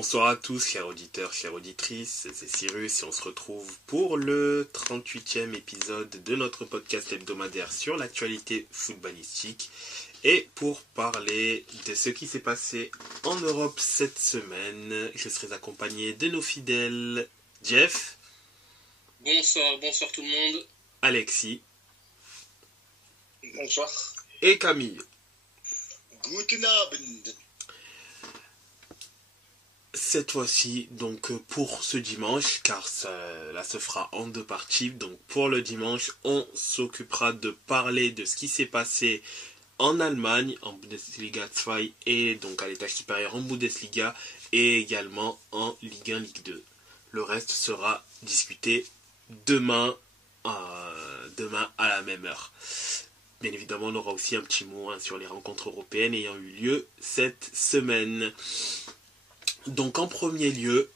Bonsoir à tous, chers auditeurs, chères auditrices, c'est Cyrus et on se retrouve pour le 38e épisode de notre podcast hebdomadaire sur l'actualité footballistique et pour parler de ce qui s'est passé en Europe cette semaine. Je serai accompagné de nos fidèles Jeff. Bonsoir tout le monde. Alexis. Bonsoir. Et Camille. Guten Abend. Cette fois-ci, donc pour ce dimanche, car là se fera en deux parties, donc pour le dimanche, on s'occupera de parler de ce qui s'est passé en Allemagne, en Bundesliga 2 et donc à l'étage supérieur en Bundesliga et également en Ligue 1, Ligue 2. Le reste sera discuté demain à la même heure. Bien évidemment, on aura aussi un petit mot sur les rencontres européennes ayant eu lieu cette semaine. Donc en premier lieu,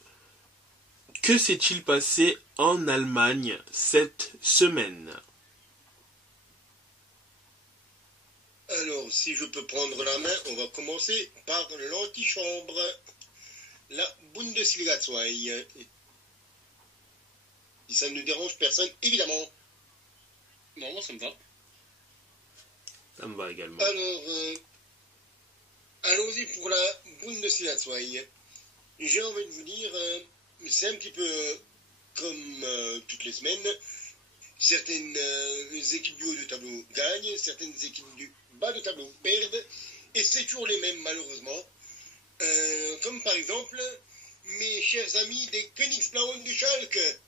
que s'est-il passé en Allemagne cette semaine ? Alors, si je peux prendre la main, on va commencer par l'antichambre, la Bundesliga 2. Si ça ne dérange personne, évidemment. Non, moi ça me va. Ça me va également. Alors, allons-y pour la Bundesliga 2. J'ai envie de vous dire, c'est un petit peu comme toutes les semaines. Certaines équipes du haut de tableau gagnent, certaines équipes du bas de tableau perdent, et c'est toujours les mêmes malheureusement. Comme par exemple, mes chers amis des Königsblauen de Schalke.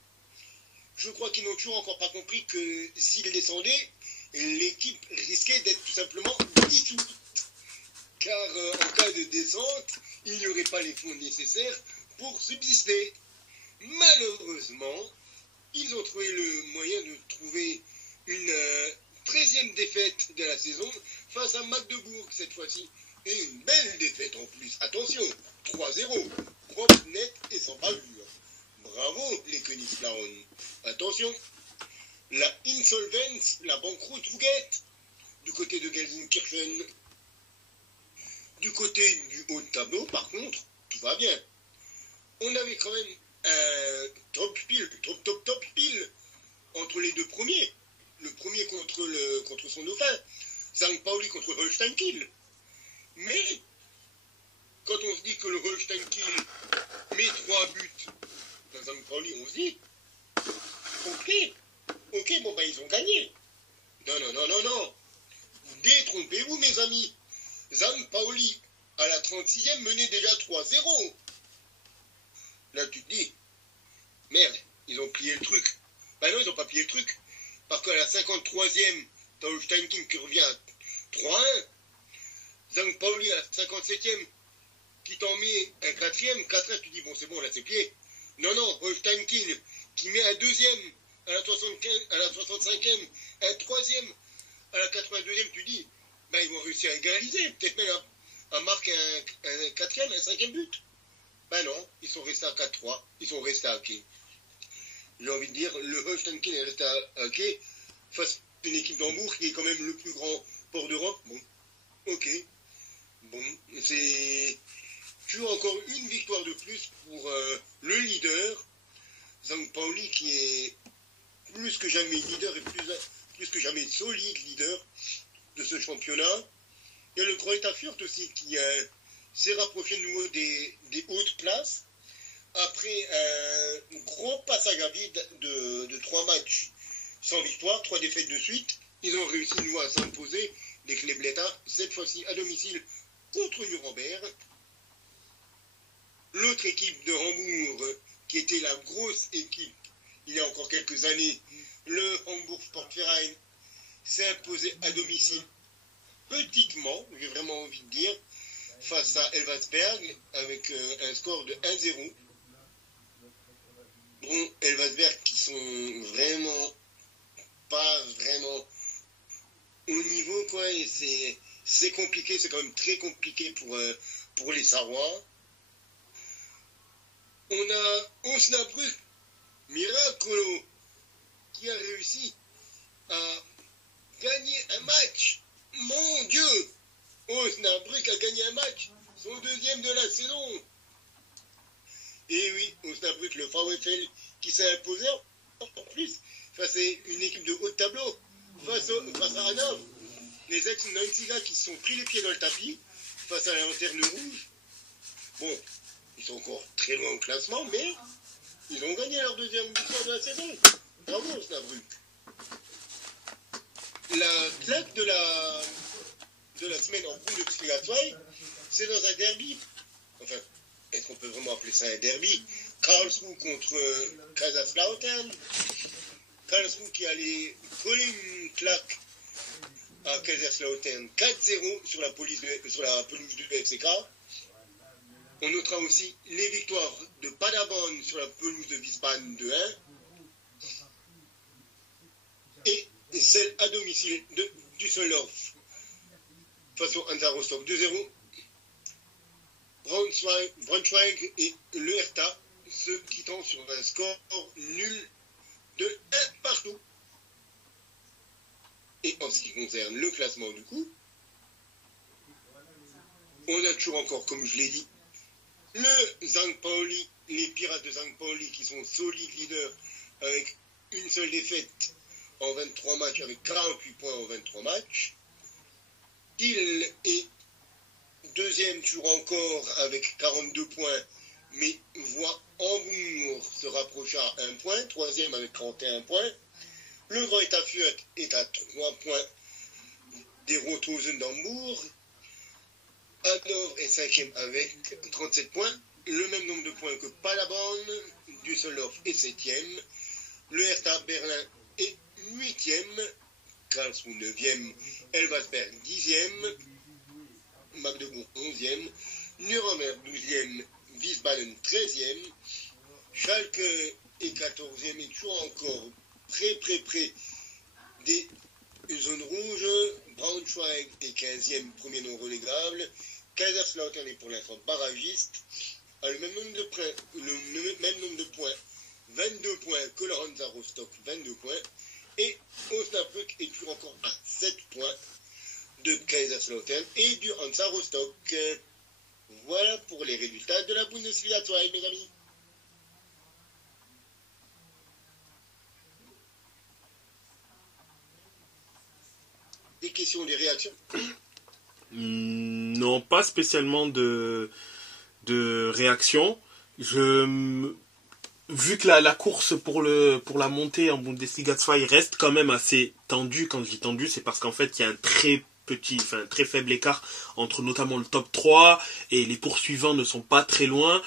Je crois qu'ils n'ont toujours encore pas compris que s'ils descendaient, l'équipe risquait d'être tout simplement dissoute. Car en cas de descente, il n'y aurait pas les fonds nécessaires pour subsister. Malheureusement, ils ont trouvé le moyen de trouver une 13e défaite de la saison face à Magdebourg cette fois-ci. Et une belle défaite en plus. Attention, 3-0, propre, net et sans bavure. Bravo les Königsblauen. Attention, la Insolvenz, la banqueroute vous guette du côté de Gelsenkirchen. Du côté du haut de tableau, par contre, tout va bien. On avait quand même un top pile entre les deux premiers. Le premier contre son dauphin, St. Pauli contre Holstein Kiel. Mais, quand on se dit que le Holstein Kiel met 3 buts dans St. Pauli, on se dit, ok, bon ben ils ont gagné. Non. Détrompez-vous mes amis. St. Pauli, à la 36e, menait déjà 3-0. Là, tu te dis, merde, ils ont plié le truc. Ben non, ils n'ont pas plié le truc. Parce qu'à la 53e, t'as Holstein Kiel qui revient à 3-1. St. Pauli, à la 57e, qui t'en met un 4e, 4-1, tu dis, bon, c'est bon, là, c'est plié. Non, Holstein Kiel, qui met un 2e à la 65e, un 3e à la 82e, tu dis, ben, ils vont réussir à égaliser, peut-être même à marquer un 4e, un 5e but. Ben non, ils sont restés à 4-3, ils sont restés à quai. J'ai envie de dire, le Holstein Kiel est resté à quai face à une équipe d'Hambourg qui est quand même le plus grand port d'Europe. Bon, ok. Bon, c'est toujours encore une victoire de plus pour le leader, St. Pauli, qui est plus que jamais leader et plus que jamais solide leader de ce championnat. Il y a le Greuther Fürth aussi qui s'est rapproché de nouveau des hautes places après un gros passage à vide de 3 matchs sans victoire, 3 défaites de suite. Ils ont réussi de nouveau à s'imposer, les Kleeblätter, cette fois-ci à domicile contre Nuremberg. L'autre équipe de Hambourg, qui était la grosse équipe il y a encore quelques années, le Hamburg Sportverein, s'est imposé à domicile petitement, j'ai vraiment envie de dire, face à Elversberg, avec un score de 1-0. Bon, Elversberg qui sont vraiment pas vraiment au niveau, quoi, et c'est compliqué, c'est quand même très compliqué pour les Sarrois. On a Osnabrück, Miracolo, qui a réussi à gagner un match. Mon Dieu, Osnabrück a gagné un match, son 2e de la saison. Et oui, Osnabrück, le VfL qui s'est imposé en plus face à une équipe de haut de tableau, face à Hanovre. Les ex-Nantiga qui se sont pris les pieds dans le tapis face à la lanterne rouge. Bon, ils sont encore très loin au classement, mais ils ont gagné leur deuxième victoire de la saison. Bravo Osnabrück. La claque de la semaine en Bundesliga 2, c'est dans un derby. Enfin, est-ce qu'on peut vraiment appeler ça un derby? Karlsruhe contre Kaiserslautern. Karlsruhe qui allait coller une claque à Kaiserslautern 4-0 sur la pelouse du FCK. On notera aussi les victoires de Paderborn sur la pelouse de Wiesbaden 2-1 et celle à domicile de Düsseldorf face au Hansa Rostock 2-0. Braunschweig et le Hertha se quittant sur un score nul de 1 partout. Et en ce qui concerne le classement du coup, on a toujours encore, comme je l'ai dit, le St. Pauli, les Pirates de St. Pauli qui sont solides leaders avec une seule défaite en 23 matchs, avec 48 points en 23 matchs. Kiel est deuxième toujours encore avec 42 points, mais voit Hambourg se rapprocher à 1 point, troisième avec 31 points. Le Grand État Fürth est à 3 points des Rothausen d'Hambourg. Hanovre est cinquième avec 37 points, le même nombre de points que Paderborn. Düsseldorf est septième. Le Hertha Berlin est huitième. Karlsruhe 9e. Elversberg 10e. Magdebourg 11e. Nuremberg 12e. Wiesbaden 13e. Schalke est 14e et toujours encore près des zones rouges. Braunschweig est 15e, premier non relégable. Kaiserslautern est pour l'instant barragiste, a le même nombre de points, 22 points que le Hansa Rostock, 22 points. Et Osnabrück est toujours encore à 7 points de Kaiserslautern et du Hansa Rostock. Voilà pour les résultats de la Bundesliga 2, mes amis. Des questions, des réactions? Non, pas spécialement de réaction. Vu que la course pour la montée en Bundesliga 2 reste quand même assez tendue. Quand je dis tendue, c'est parce qu'en fait il y a un très faible écart entre notamment le top 3 et les poursuivants ne sont pas très loin.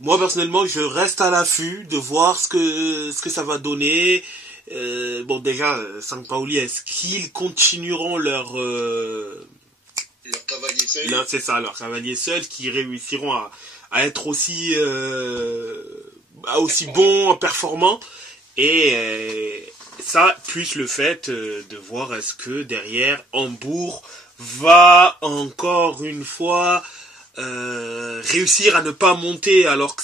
Moi personnellement, je reste à l'affût de voir ce que ça va donner. Bon, déjà, St. Pauli, est-ce qu'ils continueront leur cavalier seul? C'est ça, leur cavalier seul, qui réussiront à être aussi bons, performants, et ça, plus le fait de voir est-ce que derrière Hambourg va encore une fois réussir à ne pas monter alors que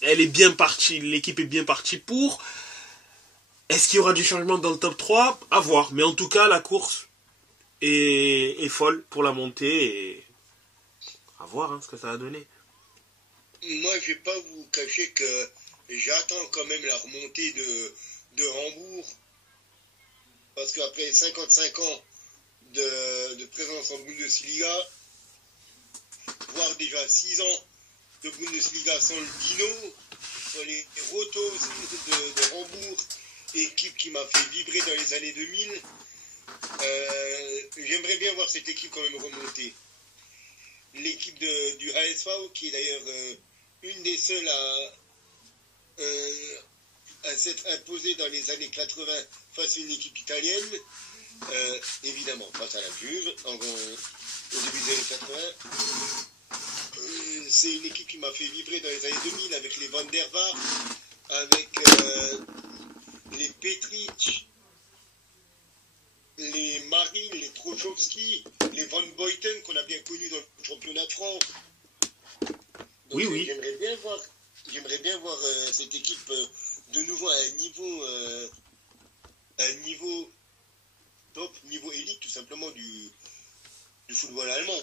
elle est bien partie, l'équipe est bien partie pour. Est-ce qu'il y aura du changement dans le top 3? À voir. Mais en tout cas, la course est folle pour la montée. Et à voir ce que ça va donner. Moi, je vais pas vous cacher que j'attends quand même la remontée de Hambourg. Parce qu'après 55 ans de présence en Bundesliga, voire déjà 6 ans de Bundesliga sans le Dino, les Rotos de Hambourg, équipe qui m'a fait vibrer dans les années 2000. J'aimerais bien voir cette équipe quand même remonter. L'équipe du HSV, qui est d'ailleurs une des seules à s'être imposée dans les années 80 face à une équipe italienne, évidemment face à la Juve au début des années 80. C'est une équipe qui m'a fait vibrer dans les années 2000 avec les Van der Vaart, avec les Petric, les Marin, les Trochowski, les Van Boyten qu'on a bien connus dans le championnat de France. Donc, oui. J'aimerais bien voir cette équipe de nouveau à un niveau top, niveau élite tout simplement du football allemand.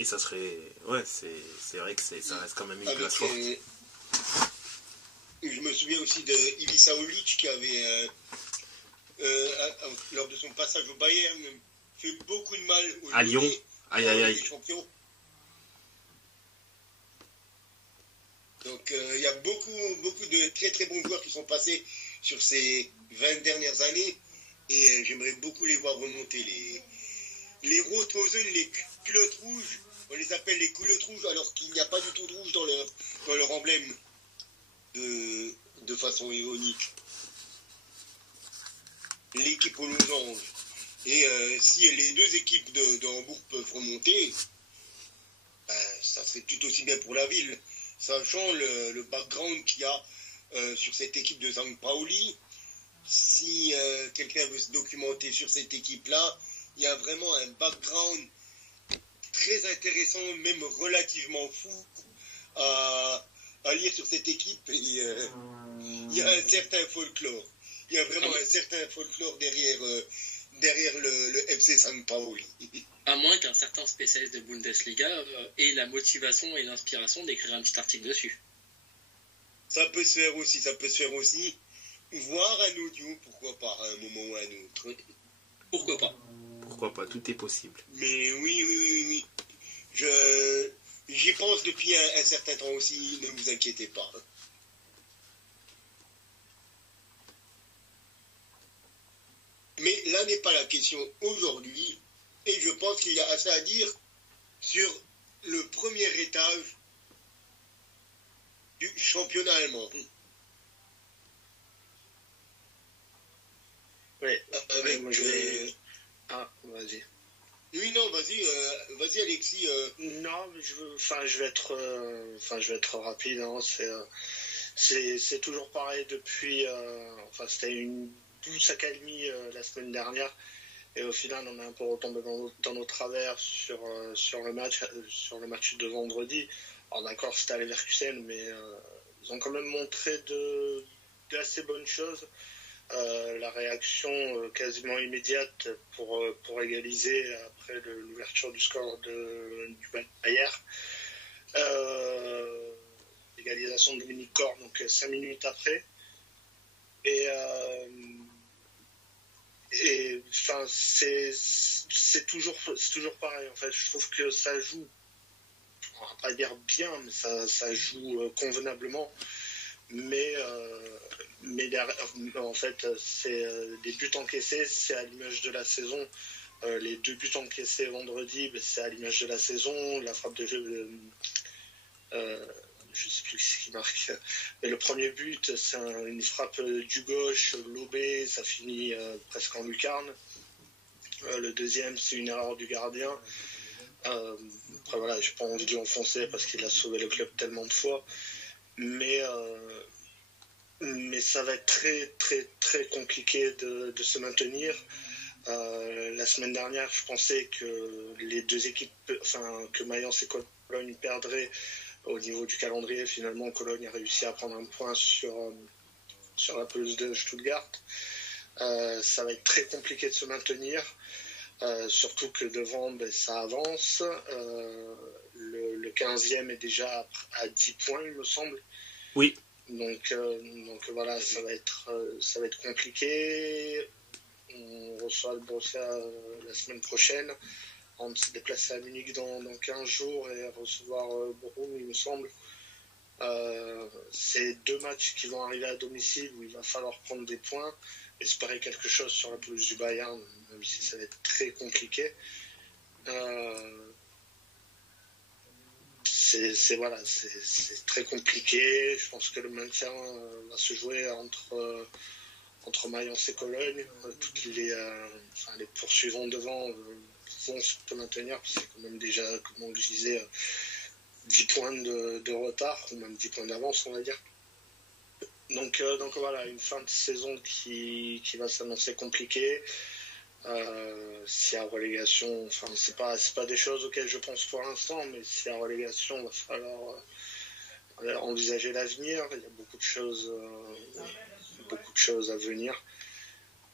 Et ça serait... Ouais, c'est vrai que ça reste quand même une place forte. Je me souviens aussi de Ivica Olic qui avait, lors de son passage au Bayern, fait beaucoup de mal aux à Lyon. Aïe, aïe, aïe. Champions. Donc il y a beaucoup de très très bons joueurs qui sont passés sur ces 20 dernières années. Et j'aimerais beaucoup les voir remonter. Les Rothosen, les culottes rouges, on les appelle les culottes rouges alors qu'il n'y a pas du tout de rouge dans leur emblème. De façon ironique. L'équipe aux losanges. Et si les deux équipes de Hambourg peuvent remonter, ça serait tout aussi bien pour la ville. Sachant le background qu'il y a sur cette équipe de St. Pauli, si quelqu'un veut se documenter sur cette équipe-là, il y a vraiment un background très intéressant, même relativement fou, à lire sur cette équipe. Et, il y a un certain folklore. Il y a vraiment un certain folklore derrière le FC St. Pauli. À moins qu'un certain spécialiste de Bundesliga ait la motivation et l'inspiration d'écrire un petit article dessus. Ça peut se faire aussi. Voire un audio, pourquoi pas, à un moment ou à un autre. Pourquoi pas. Pourquoi pas, tout est possible. Mais oui. J'y pense depuis un certain temps aussi, ne vous inquiétez pas. Mais là n'est pas la question aujourd'hui, et je pense qu'il y a assez à dire sur le premier étage du championnat allemand. Oui, moi je vais... vas-y. Oui, non, vas-y Alexis. Non, mais je vais être rapide. Hein, c'est toujours pareil depuis. C'était une douce accalmie la semaine dernière, et au final, on est un peu retombé dans nos travers sur le match de vendredi. Alors d'accord, c'était à Leverkusen, mais ils ont quand même montré d'assez bonnes choses. La réaction quasiment immédiate pour égaliser après l'ouverture du score du Bayern. Égalisation de Dominique Corr, donc 5 minutes après. C'est toujours pareil. En fait, je trouve que ça joue, on va pas dire bien, mais ça joue convenablement. Mais en fait, c'est des buts encaissés, c'est à l'image de la saison. Les 2 buts encaissés vendredi, c'est à l'image de la saison. La frappe de jeu, je ne sais plus ce qui marque. Mais le premier but, c'est une frappe du gauche, lobée, ça finit presque en lucarne. Le deuxième, c'est une erreur du gardien. Après voilà, je n'ai pas envie de l'enfoncer parce qu'il a sauvé le club tellement de fois. Mais ça va être très très très compliqué de se maintenir. La semaine dernière, je pensais que les deux équipes, que Mayence et Cologne perdraient au niveau du calendrier. Finalement, Cologne a réussi à prendre un point sur la pelouse de Stuttgart. Ça va être très compliqué de se maintenir, surtout que devant, ça avance. Le 15e est déjà à 10 points, il me semble. Oui. Donc voilà, ça va être compliqué. On reçoit le Borussia la semaine prochaine. On se déplacer à Munich dans 15 jours et recevoir Bochum, il me semble. C'est 2 matchs qui vont arriver à domicile où il va falloir prendre des points, espérer quelque chose sur la pelouse du Bayern, même si ça va être très compliqué. C'est très compliqué. Je pense que le maintien va se jouer entre Mayence et Cologne. Toutes les poursuivants devant vont se maintenir, parce que c'est quand même déjà, comme je disais, 10 points de retard, ou même 10 points d'avance, on va dire. Donc voilà, une fin de saison qui va s'annoncer compliquée. S'il y a relégation, c'est pas des choses auxquelles je pense pour l'instant, mais s'il y a relégation, il va falloir envisager l'avenir. Il y a beaucoup de choses à venir.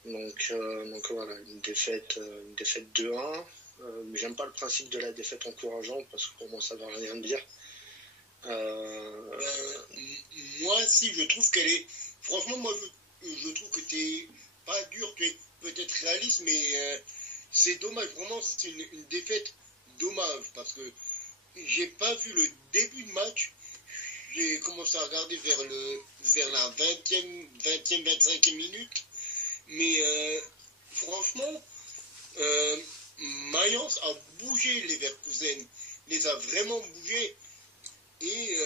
Donc voilà, une défaite 2-1. J'aime pas le principe de la défaite encourageante parce que pour moi ça ne veut rien dire. Moi, si, je trouve qu'elle est. Franchement, moi, je trouve que t'es pas dur, tu es peut-être réaliste, mais c'est dommage. Vraiment, c'est une défaite dommage parce que j'ai pas vu le début de match. J'ai commencé à regarder vers la 20e, 25e minute. Mais franchement, Mayence a bougé les Leverkusen, les a vraiment bougés. Et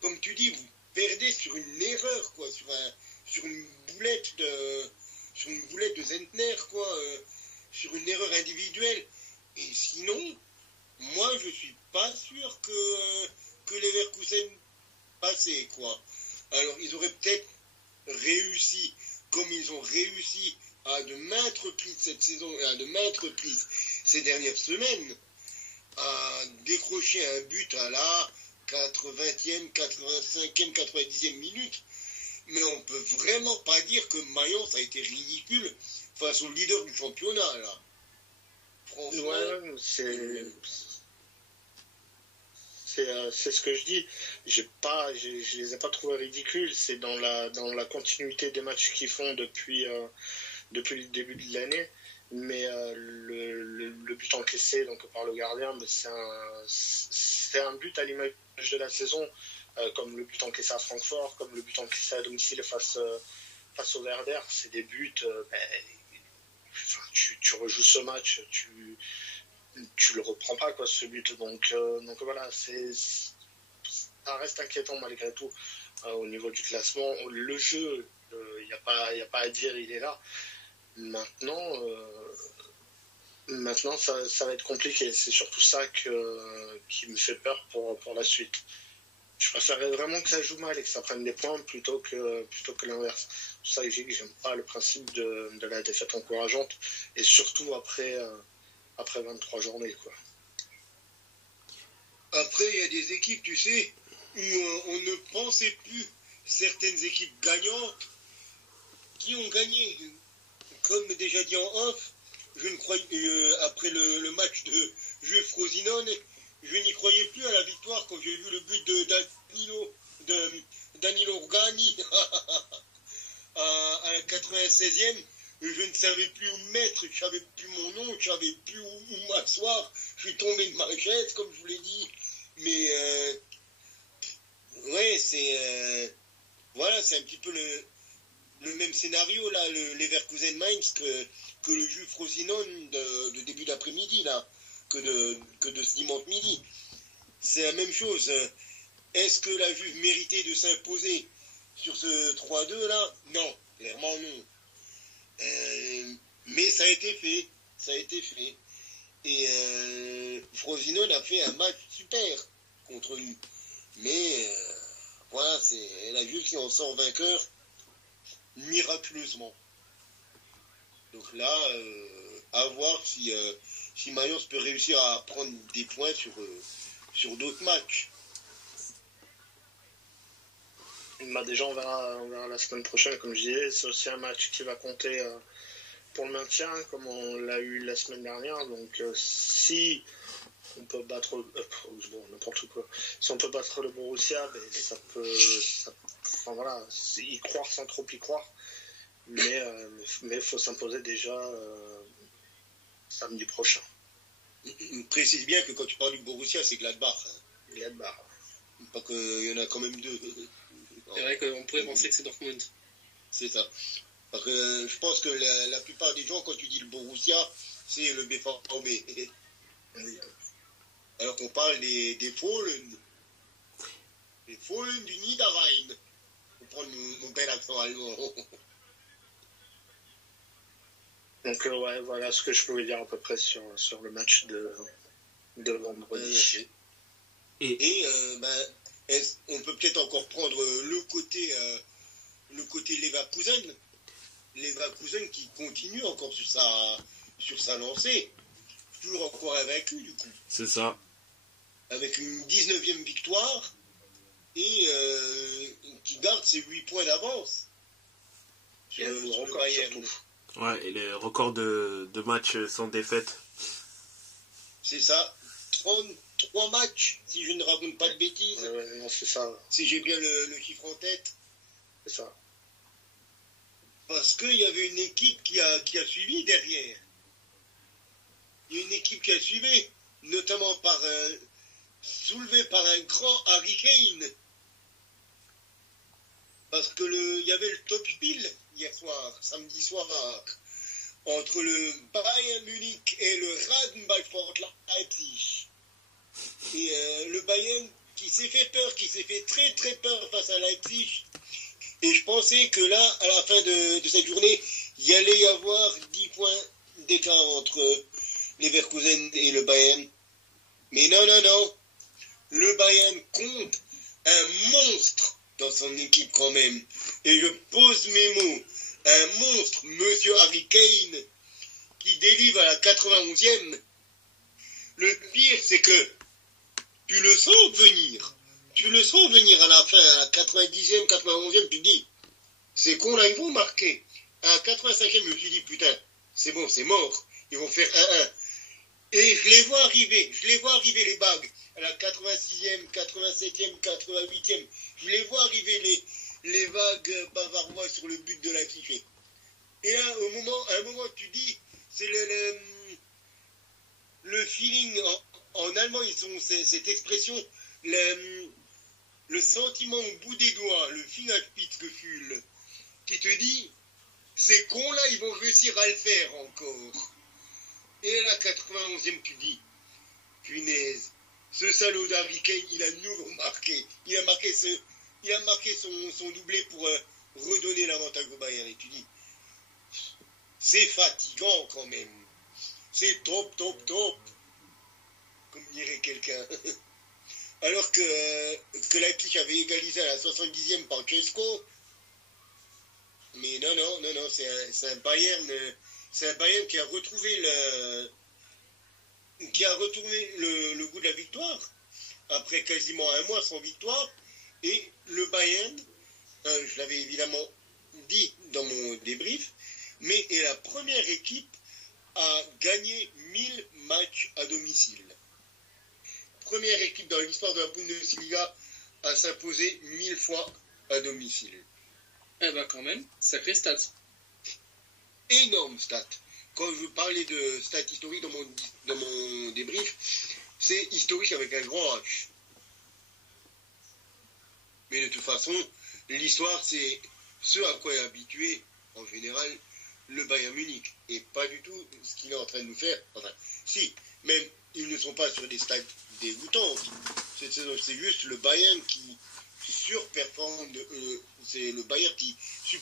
comme tu dis, vous perdez sur une erreur, quoi, sur une boulette de Zentner, quoi, sur une erreur individuelle. Et sinon, moi, je suis pas sûr que les Leverkusen passaient, quoi. Alors, ils auraient peut-être réussi, comme ils ont réussi à de maintes reprises cette saison et à de maintes reprises ces dernières semaines, à décrocher un but à la 80e, 85e, 90e minute. Mais on peut vraiment pas dire que Mayence a été ridicule face au leader du championnat, là. Franchement, c'est ce que je dis. Je les ai pas trouvés ridicules. C'est dans la continuité des matchs qu'ils font depuis le début de l'année. Mais le but encaissé donc par le gardien, c'est un but à l'image de la saison, comme le but encaissé à Francfort, comme le but encaissé à domicile face au Werder. C'est des buts. Tu rejoues ce match, tu le reprends pas, quoi, ce but. Donc voilà, ça reste inquiétant malgré tout au niveau du classement. Le jeu, il n'y a pas à dire, il est là. Maintenant ça va être compliqué. C'est surtout ça qui me fait peur pour la suite. Je préférerais vraiment que ça joue mal et que ça prenne des points plutôt que l'inverse. C'est pour ça que je dis que j'aime pas le principe de la défaite encourageante, et surtout après 23 journées, quoi. Après, il y a des équipes, tu sais, où on ne pensait plus certaines équipes gagnantes qui ont gagné. Comme déjà dit en off, je ne croyais, après le match de Juve Frosinone, je n'y croyais plus à la victoire quand j'ai vu le but de Danilo Rugani à la 96e. Je ne savais plus où me mettre, je ne savais plus mon nom, je ne savais plus où m'asseoir. Je suis tombé de ma chaise, comme je vous l'ai dit. Mais ouais, voilà, c'est un petit peu le même scénario là, le Leverkusen Mainz que le Juve Frosinone de début d'après-midi là, que de ce dimanche midi. C'est la même chose. Est-ce que la Juve méritait de s'imposer sur ce 3-2 là? Non, clairement non. Mais ça a été fait. Et Frosinone a fait un match super contre nous. Mais voilà, c'est la Juve qui en sort vainqueur miraculeusement. Donc là, à voir si Mayence peut réussir à prendre des points sur d'autres matchs. Déjà, on verra la semaine prochaine, comme je disais. C'est aussi un match qui va compter pour le maintien, comme on l'a eu la semaine dernière. Donc, si on peut battre n'importe quoi, si on peut battre le Borussia, ça peut. Enfin voilà, y croire sans trop y croire. Mais il faut s'imposer déjà samedi prochain. Précise bien que quand tu parles du Borussia, c'est Gladbach. Gladbach. Pas qu'il y en a quand même deux. C'est vrai qu'on pourrait penser que c'est Dortmund. C'est ça. Parce que je pense que la plupart des gens, quand tu dis le Borussia, c'est le BVB. Oui. Alors qu'on parle des Fohlen. Les Fohlen du Niederrhein. Pour prendre mon bel accent allemand. Donc ouais, voilà ce que je pouvais dire à peu près sur le match de vendredi. On peut peut-être encore prendre le côté Leverkusen. Leverkusen qui continue encore sur sa lancée. Toujours encore invaincu du coup. C'est ça. Avec une 19e victoire et qui garde ses 8 points d'avance sur le Bayern. Ouais, et les records de matchs sans défaite C'est ça. 33 matchs, si je ne raconte pas de bêtises. Ouais, non, c'est ça. Si j'ai bien le chiffre en tête. C'est ça. Parce qu'il y avait une équipe qui a suivi derrière. Il y a une équipe qui a suivi, notamment soulevée par un grand Harry Kane. Parce que il y avait le Topspiel hier soir, samedi soir, entre le Bayern Munich et le Rasenballsport Leipzig. Et le Bayern qui s'est fait peur, qui s'est fait très très peur face à Leipzig. Et je pensais que là, à la fin de cette journée, il y allait y avoir 10 points d'écart entre Leverkusen et le Bayern. Mais non, non, non. Le Bayern compte un monstre dans son équipe quand même. Et je pose mes mots. Un monstre, Monsieur Harry Kane, qui délivre à la 91e. Le pire, c'est que tu le sens venir. Tu le sens venir à la fin, à la 90e, 91e, tu te dis, c'est con là, ils vont marquer. À la 85e, je me suis dit, putain, c'est bon, c'est mort. Ils vont faire 1-1. Et je les vois arriver les bagues. À la 86e, 87e, 88e. Je les vois arriver les vagues bavarois sur le but de la Leipzig. Et là, à un moment, tu dis, c'est le feeling. En allemand, ils ont cette expression, le sentiment au bout des doigts, le Fingerspitzgefühl, qui te dit, ces cons-là, ils vont réussir à le faire encore. Et à la 91e, tu dis, punaise, ce salaud d'Harry Kane, il a de nouveau marqué. Il a marqué son doublé pour redonner l'avantage au Bayern. Et tu dis, c'est fatigant quand même. C'est top, top, top. Comme dirait quelqu'un. Alors que Leipzig avait égalisé à la 70e par Cesco. Mais non, c'est un Bayern qui a retrouvé le goût de la victoire. Après quasiment un mois sans victoire. Et le Bayern, je l'avais évidemment dit dans mon débrief, mais est la première équipe à gagner 1000 matchs à domicile. Première équipe dans l'histoire de la Bundesliga à s'imposer 1000 fois à domicile. Eh ben quand même, sacré stat. Énorme stat. Quand je parlais de stats historiques dans mon débrief, c'est historique avec un grand H. Mais de toute façon, l'histoire, c'est ce à quoi est habitué, en général, le Bayern Munich. Et pas du tout ce qu'il est en train de nous faire. Enfin, si, même, ils ne sont pas sur des stats dégoûtants. Cette saison, c'est juste le Bayern qui surperforme, c'est le Bayern qui sur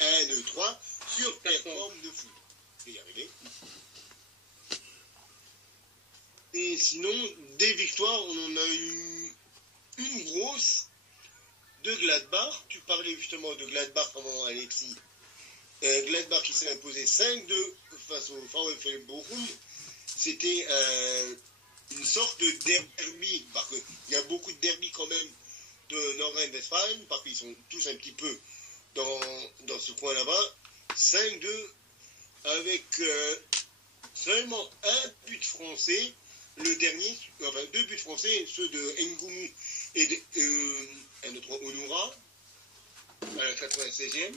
1, 2, 3, surperforme de fou. Je vais y arriver. Et sinon, des victoires, on en a eu une grosse de Gladbach. Tu parlais justement de Gladbach avant, Alexis. Gladbach qui s'est imposé 5-2 face au VfL Bochum. C'était une sorte de derby, parce qu'il y a beaucoup de derby quand même de Nordrhein-Westfalen, parce qu'ils sont tous un petit peu dans ce coin là-bas. 5-2 avec seulement un but français, le dernier, enfin 2 buts français, ceux de Ngoumou et un autre Onura, à la 96e.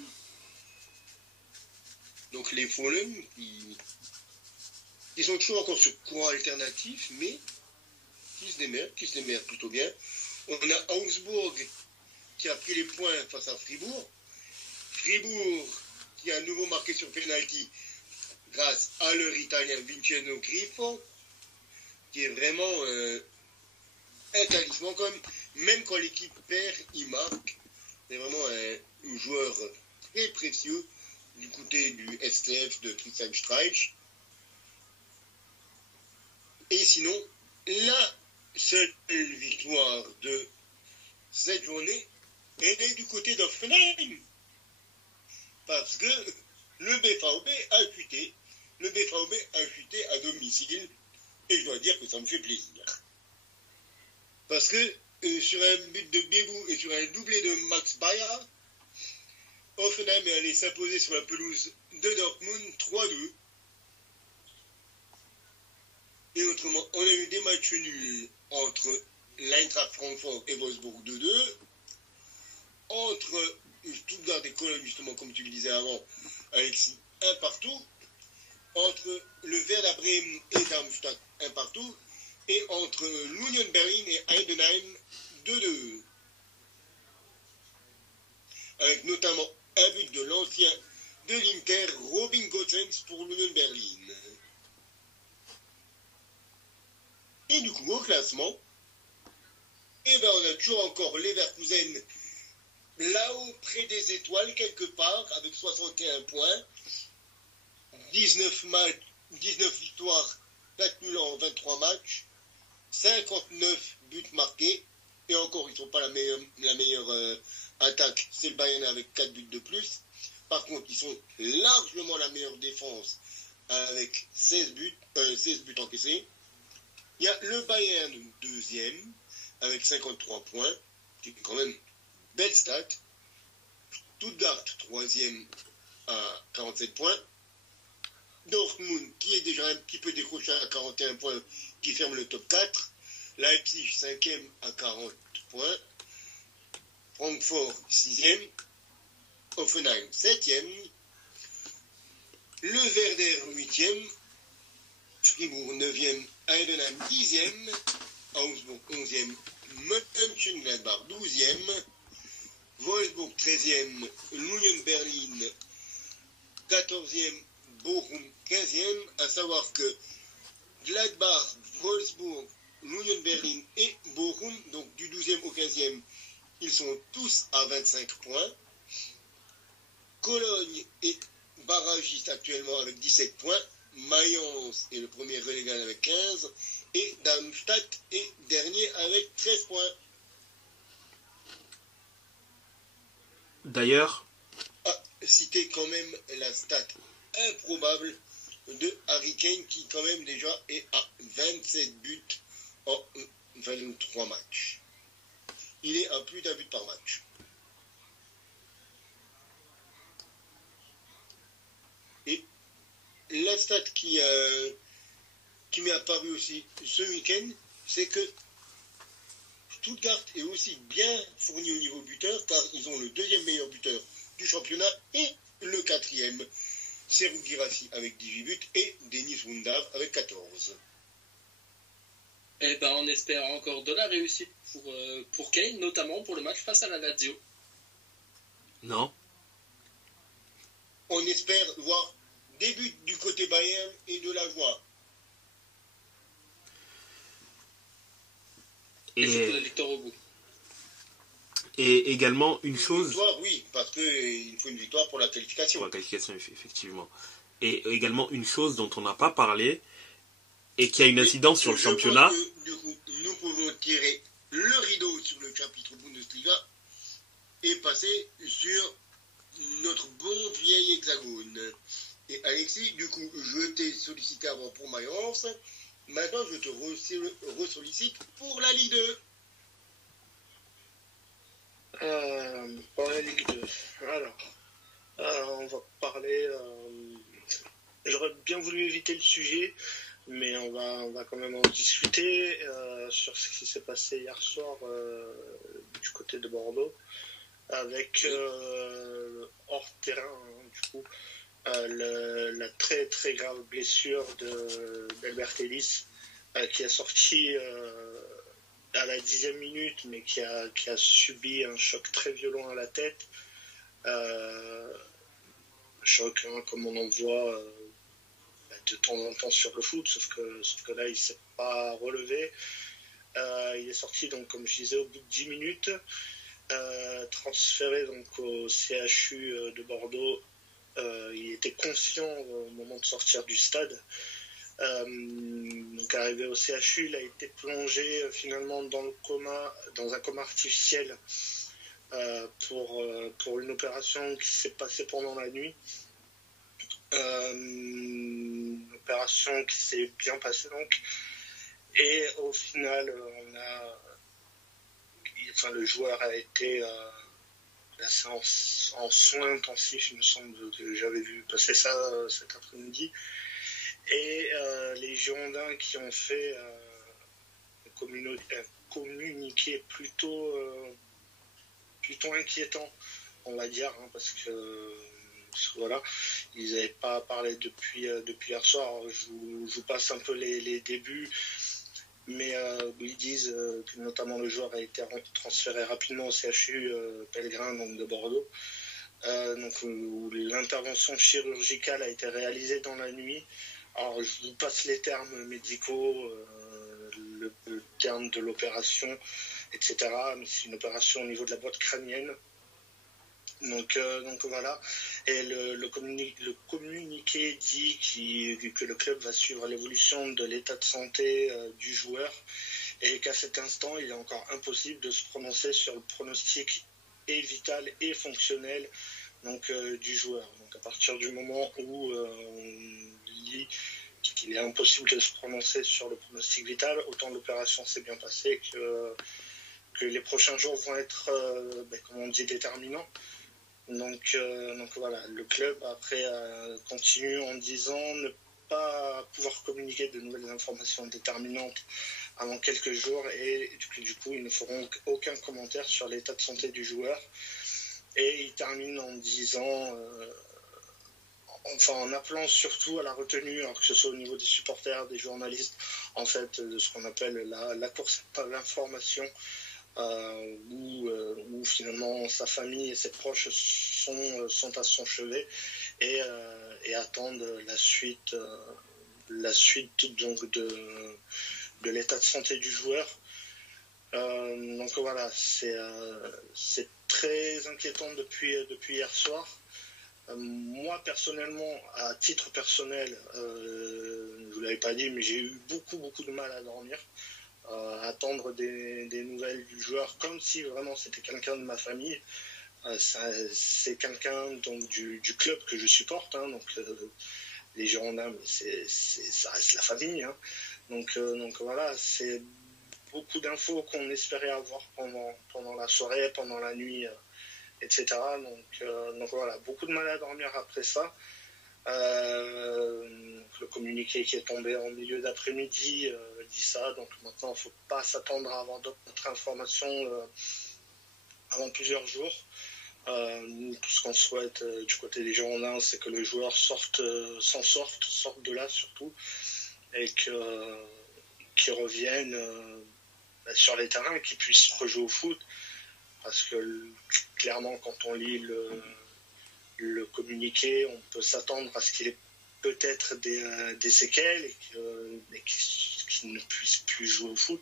Donc les Fohlen qui sont toujours encore sur courant alternatif, mais qui se démerdent plutôt bien. On a Augsbourg qui a pris les points face à Fribourg. Fribourg qui a à nouveau marqué sur penalty grâce à leur Italien Vincenzo Griffo, qui est vraiment un talisman quand même quand l'équipe perd, il marque. C'est vraiment un joueur très précieux du côté du STF de Christian Streich. Et sinon, la seule victoire de cette journée, elle est du côté d'Hoffenheim. Parce que le BVB a chuté. Le BVB a chuté à domicile. Et je dois dire que ça me fait plaisir. Parce que sur un but de Bébou et sur un doublé de Max Bayer, Hoffenheim est allé s'imposer sur la pelouse de Dortmund 3-2. Et autrement, on a eu des matchs nuls entre l'Eintracht Francfort et Wolfsburg 2-2, entre Stuttgart et Cologne, justement, comme tu le disais avant, Alexis, 1 partout, entre le Werder Bremen et Darmstadt, 1 partout, et entre l'Union Berlin et Heidenheim, 2-2. Avec notamment un but de l'ancien de l'Inter, Robin Gosens pour l'Union Berlin. Et du coup, au classement, on a toujours encore Leverkusen là-haut, près des étoiles, quelque part, avec 61 points, 19 victoires, 4 nuls en 23 matchs, 59 buts marqués, et encore, ils ne sont pas la meilleure attaque, c'est le Bayern avec 4 buts de plus. Par contre, ils sont largement la meilleure défense, avec 16 buts encaissés. Il y a le Bayern deuxième, avec 53 points, qui est quand même belle stat. Stuttgart troisième à 47 points. Dortmund, qui est déjà un petit peu décroché à 41 points, qui ferme le top 4. Leipzig, 5e à 40 points. Francfort, 6e. Hoffenheim, 7e. Le Werder, 8e. Fribourg, 9e. Heidenheim, 10e. Augsbourg, 11e. Mönchengladbach, 12e. Wolfsburg, 13e. l'Union Berlin, 14e. Bochum, 15e. À savoir que Gladbach, Wolfsburg, l'Union Berlin et Bochum, donc du 12e au 15e, ils sont tous à 25 points. Cologne est barragiste actuellement avec 17 points. Mayence est le premier relégable avec 15. Et Darmstadt est dernier avec 13 points. D'ailleurs, citer quand même la stat improbable de Harry Kane qui quand même déjà est à 27 buts en 23 matchs. Il est à plus d'un but par match. Et la stat qui m'est apparue aussi ce week-end, c'est que Stuttgart est aussi bien fourni au niveau buteur, car ils ont le deuxième meilleur buteur du championnat et le quatrième, Serhou Guirassy avec 18 buts et Denis Undav avec 14. Eh ben, on espère encore de la réussite pour Kane, notamment pour le match face à la Lazio. Non. On espère voir des buts du côté Bayern et de la joie. Et surtout la victoire au bout. Et également une chose... Une victoire, oui, parce qu'il faut une victoire pour la qualification. Pour la qualification, effectivement. Et également une chose dont on n'a pas parlé et qui a une incidence sur le championnat. Du coup, nous pouvons tirer le rideau sur le chapitre Bundesliga et passer sur notre bon vieil hexagone. Et Alexis, du coup, je t'ai sollicité avant pour Mayence. Maintenant, je te ressollicite pour la Ligue 2. Pour la Ligue 2. Alors, on va parler... j'aurais bien voulu éviter le sujet, mais on va quand même en discuter sur ce qui s'est passé hier soir du côté de Bordeaux, avec hors terrain, du coup, la très très grave blessure d'Albert Ellis, qui est sorti à la 10e minute, mais qui a subi un choc très violent à la tête. Choc, hein, comme on en voit de temps en temps sur le foot, sauf que là, il ne s'est pas relevé. Il est sorti, donc, comme je disais, au bout de 10 minutes, transféré donc, au CHU de Bordeaux. Il était conscient au moment de sortir du stade. Donc arrivé au CHU, il a été plongé finalement dans un coma artificiel pour une opération qui s'est passée pendant la nuit. Une opération qui s'est bien passée donc. Et au final, le joueur a été placé en soins intensifs, il me semble que j'avais vu passer ça cet après-midi. Et les Girondins qui ont fait un communiqué plutôt inquiétant, on va dire, hein, parce que voilà, ils n'avaient pas parlé depuis hier soir. Je vous passe un peu les débuts, mais ils disent que notamment le joueur a été transféré rapidement au CHU Pellegrin, donc de Bordeaux, où l'intervention chirurgicale a été réalisée dans la nuit. Alors je vous passe les termes médicaux, le terme de l'opération, etc. Mais c'est une opération au niveau de la boîte crânienne. Donc voilà. Et le communiqué dit que le club va suivre l'évolution de l'état de santé du joueur et qu'à cet instant, il est encore impossible de se prononcer sur le pronostic et vital et fonctionnel du joueur. Donc à partir du moment où on dit qu'il est impossible de se prononcer sur le pronostic vital, autant l'opération s'est bien passée que les prochains jours vont être, comme on dit, déterminants. Donc voilà, le club après continue en disant ne pas pouvoir communiquer de nouvelles informations déterminantes avant quelques jours et du coup ils ne feront aucun commentaire sur l'état de santé du joueur. Et il termine en disant, en appelant surtout à la retenue, alors que ce soit au niveau des supporters, des journalistes, en fait, de ce qu'on appelle la course à l'information, où finalement sa famille et ses proches sont à son chevet et attendent la suite donc de l'état de santé du joueur. Donc voilà, c'est très inquiétant depuis hier soir. Moi personnellement, à titre personnel, je vous l'avais pas dit, mais j'ai eu beaucoup de mal à dormir, à attendre des nouvelles du joueur, comme si vraiment c'était quelqu'un de ma famille. C'est quelqu'un donc du club que je supporte, hein, donc les Girondins, ça reste la famille, hein. Donc voilà, c'est beaucoup d'infos qu'on espérait avoir pendant la soirée, pendant la nuit, etc. Donc voilà, beaucoup de mal à dormir après ça. Le communiqué qui est tombé en milieu d'après-midi dit ça, donc maintenant il ne faut pas s'attendre à avoir d'autres informations avant plusieurs jours. Nous, tout ce qu'on souhaite du côté des Girondins, c'est que le joueur sorte de là surtout, et qu'il revienne sur les terrains, qu'il puisse rejouer au foot, parce que clairement quand on lit le communiqué, on peut s'attendre à ce qu'il ait peut-être des séquelles et qu'il ne puisse plus jouer au foot.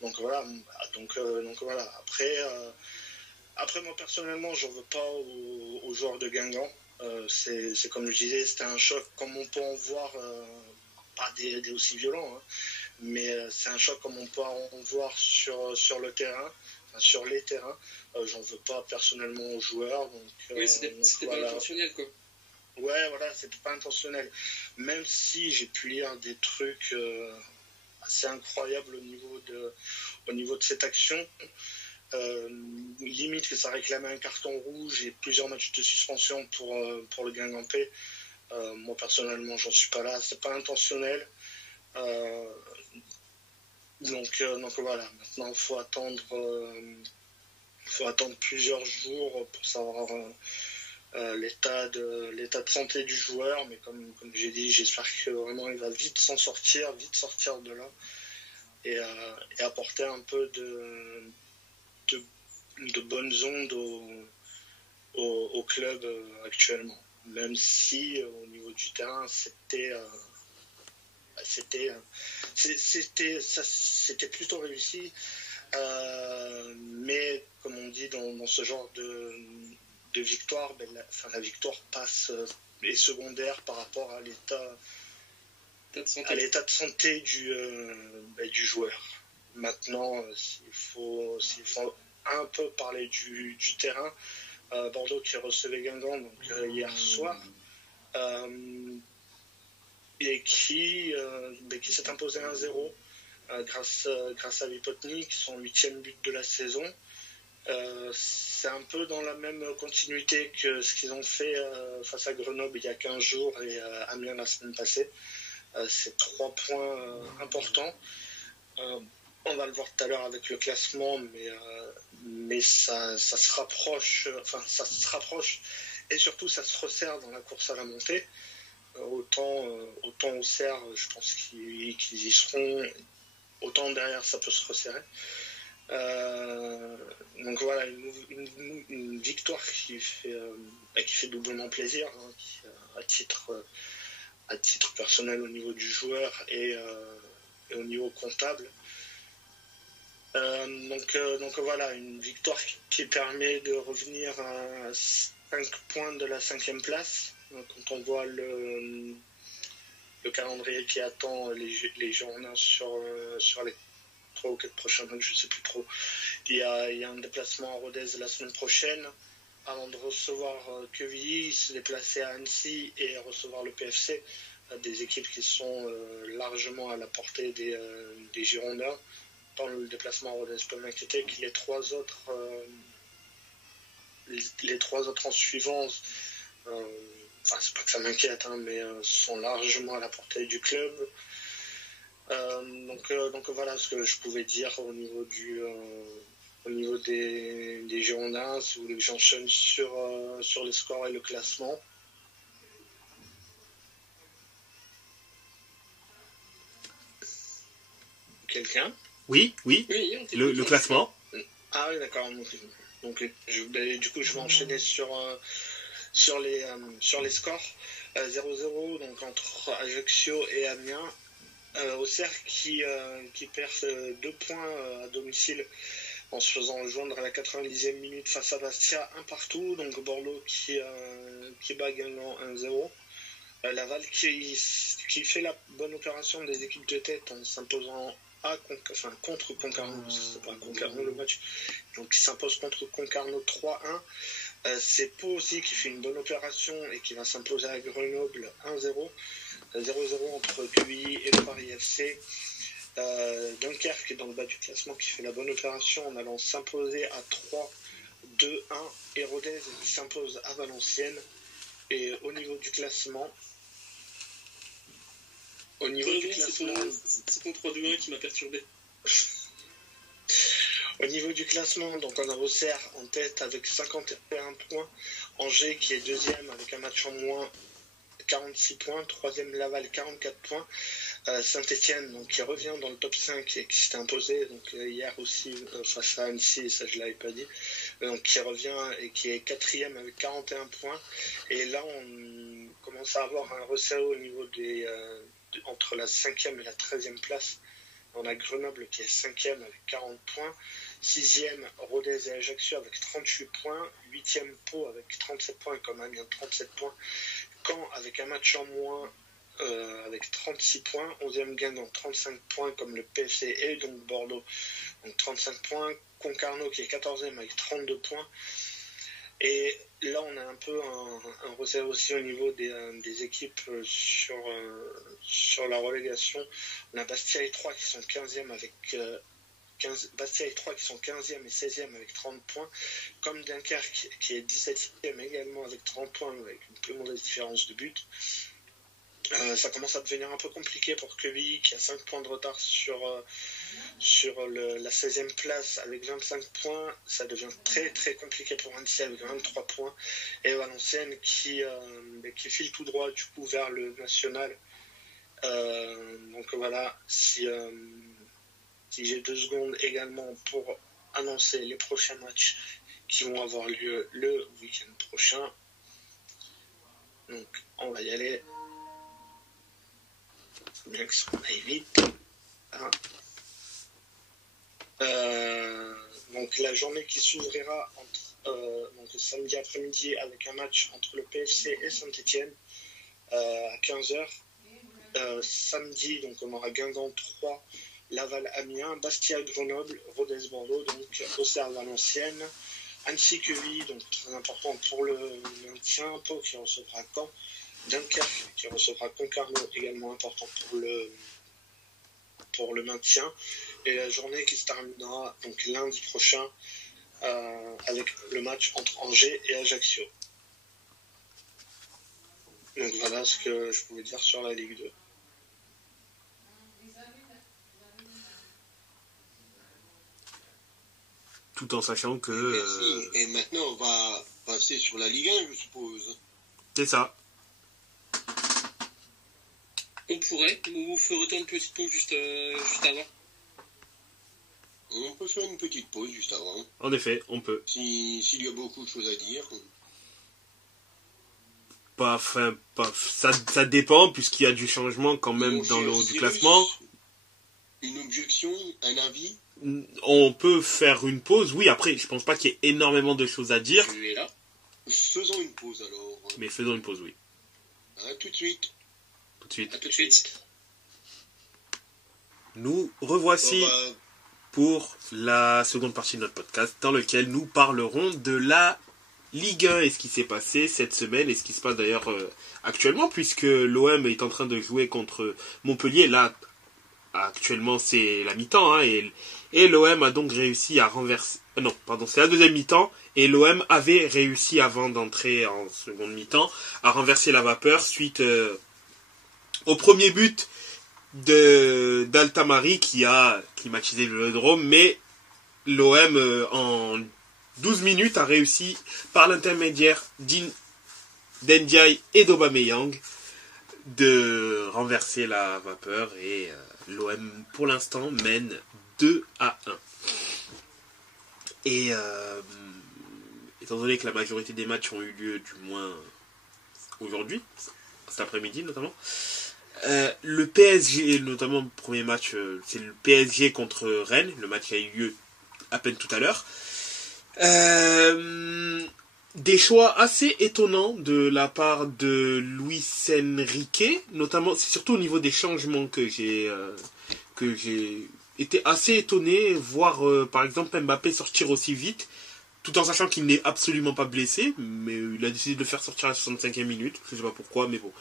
Donc voilà. Après moi personnellement, j'en veux pas aux joueurs de Guingamp. C'est comme je disais, c'était un choc comme on peut en voir, pas des aussi violents, hein, mais c'est un choc comme on peut en voir sur le terrain, sur les terrains. J'en veux pas personnellement aux joueurs. Oui, c'était voilà. Pas intentionnel, quoi. Ouais, voilà, c'était pas intentionnel. Même si j'ai pu lire des trucs assez incroyables au niveau de cette action. Limite que ça réclamait un carton rouge et plusieurs matchs de suspension pour le Guingampais. Moi personnellement, j'en suis pas là, c'est pas intentionnel. Donc voilà, maintenant il faut attendre plusieurs jours pour savoir l'état de santé du joueur, mais comme j'ai dit, j'espère que vraiment il va vite sortir de là et apporter un peu de bonnes ondes au club actuellement, même si au niveau du terrain c'était plutôt réussi, mais comme on dit dans ce genre de victoire, la victoire est secondaire par rapport à l'état de santé du joueur. Maintenant, s'il faut un peu parler du terrain, Bordeaux qui recevait Guingamp hier soir, et qui s'est imposé 1-0 grâce à Vipotnik, son 8e but de la saison. C'est un peu dans la même continuité que ce qu'ils ont fait face à Grenoble il y a 15 jours et Amiens la semaine passée. C'est 3 points importants. On va le voir tout à l'heure avec le classement, mais ça se rapproche, et surtout ça se resserre dans la course à la montée. Autant Auxerre, je pense qu'ils y seront, autant derrière ça peut se resserrer. Donc voilà, une victoire qui fait doublement plaisir, hein, à titre personnel au niveau du joueur et au niveau comptable. Donc voilà, une victoire qui permet de revenir à 5 points de la 5e place. Quand on voit le calendrier qui attend les Girondins sur les 3 ou 4 prochains matchs, je ne sais plus trop. Il y a un déplacement à Rodez la semaine prochaine, avant de recevoir Quevilly, se déplacer à Annecy et recevoir le PFC, des équipes qui sont largement à la portée des Girondins. Dans le déplacement à Rodez peut m'inquiéter que les trois autres en suivant, c'est pas que ça m'inquiète, hein, mais sont largement à la portée du club. Donc voilà ce que je pouvais dire au niveau des Girondins. Si vous voulez que j'enchaîne sur les scores et le classement. Quelqu'un? Oui, le classement. Ah oui, d'accord. Donc du coup, je vais enchaîner sur les scores. 0-0 donc entre Ajaccio et Amiens. Auxerre qui perd 2 points à domicile en se faisant rejoindre à la 90e minute face à Bastia, 1 partout. Donc Bordeaux qui bat Guingamp 1-0. Laval qui fait la bonne opération des équipes de tête en s'imposant contre Concarneau, c'est pas Concarneau le match, donc qui s'impose contre Concarneau 3-1. C'est Pau aussi qui fait une bonne opération et qui va s'imposer à Grenoble 1-0. 0-0 entre Quevilly et le Paris FC. Dunkerque est dans le bas du classement qui fait la bonne opération en allant s'imposer à 3-2-1 et Rodez qui s'impose à Valenciennes. Et au niveau du classement, c'est ton 3-2-1 qui m'a perturbé. Au niveau du classement, donc on a Auxerre en tête avec 51 points, Angers qui est deuxième avec un match en moins, 46 points, troisième Laval 44 points, Saint-Etienne donc qui revient dans le top 5 et qui s'était imposé donc hier aussi face à Annecy, ça je l'avais pas dit, donc qui revient et qui est quatrième avec 41 points. Et là on commence à avoir un resserré au niveau entre la 5e et la 13e place. On a Grenoble qui est 5e avec 40 points, 6e Rodez et Ajaccio avec 38 points, 8e Pau avec 37 points comme Amiens 37 points, Caen avec un match en moins avec 36 points, 11e Guingamp 35 points comme le PFC et donc Bordeaux, donc 35 points, Concarneau qui est 14e avec 32 points. Et là, on a un peu un resserre aussi au niveau des équipes sur la relégation. On a Bastia et 3 qui sont 15e avec Bastia et 3 qui sont 15e et 16e avec 30 points, comme Dunkerque qui est 17e également avec 30 points avec une plus mauvaise différence de but. Ça commence à devenir un peu compliqué pour Quevilly qui a 5 points de retard sur la 16e place avec 25 points. Ça devient très très compliqué pour Annecy avec 23 points. Et Valenciennes qui file tout droit du coup vers le national. Donc voilà, si j'ai 2 secondes également pour annoncer les prochains matchs qui vont avoir lieu le week-end prochain. Donc on va y aller. Bien que ça aille vite. Hein. Donc la journée qui s'ouvrira donc le samedi après-midi avec un match entre le PFC et Saint-Etienne à 15h. Samedi, donc on aura Guingamp 3, Laval Amiens, Bastia Grenoble, Rodez Bordeaux, donc Auxerre Valenciennes, Annecy Quevilly, donc très important pour le maintien, Pau qui recevra Caen, Dunkerque qui recevra Concarneau, également important pour le maintien, et la journée qui se terminera donc lundi prochain avec le match entre Angers et Ajaccio. Donc voilà ce que je pouvais dire sur la Ligue 2. tout en sachant que... Merci. Et maintenant, on va passer sur la Ligue 1, je suppose. C'est ça. On pourrait, ou ferait-on une petite pause juste avant? On peut faire une petite pause juste avant. En effet, on peut. S'il y a beaucoup de choses à dire. Ça dépend, puisqu'il y a du changement quand même dans le haut du classement. Une objection, un avis? On peut faire une pause, oui, après, je pense pas qu'il y ait énormément de choses à dire. Tu es là? Faisons une pause alors. Mais faisons une pause, oui. À tout de suite. Tout de suite. À tout de suite. Nous revoici pour la seconde partie de notre podcast, dans lequel nous parlerons de la Ligue 1 et ce qui s'est passé cette semaine et ce qui se passe d'ailleurs actuellement, puisque l'OM est en train de jouer contre Montpellier. Là, actuellement, c'est la mi-temps, hein, et l'OM a donc réussi à renverser... Non, pardon, c'est la deuxième mi-temps, et l'OM avait réussi, avant d'entrer en seconde mi-temps, à renverser la vapeur suite au premier but d'Altamari qui a climatisé le Vélodrome, mais l'OM en 12 minutes a réussi par l'intermédiaire d'Ndiaye et d'Aubameyang de renverser la vapeur et l'OM pour l'instant mène 2-1. Et étant donné que la majorité des matchs ont eu lieu du moins aujourd'hui, cet après-midi notamment, le PSG, notamment le premier match, c'est le PSG contre Rennes, le match qui a eu lieu à peine tout à l'heure. Des choix assez étonnants de la part de Luis Enrique, notamment, c'est surtout au niveau des changements que j'ai été assez étonné, voir par exemple Mbappé sortir aussi vite, tout en sachant qu'il n'est absolument pas blessé, mais il a décidé de le faire sortir à la 65e minute, je ne sais pas pourquoi, mais bon,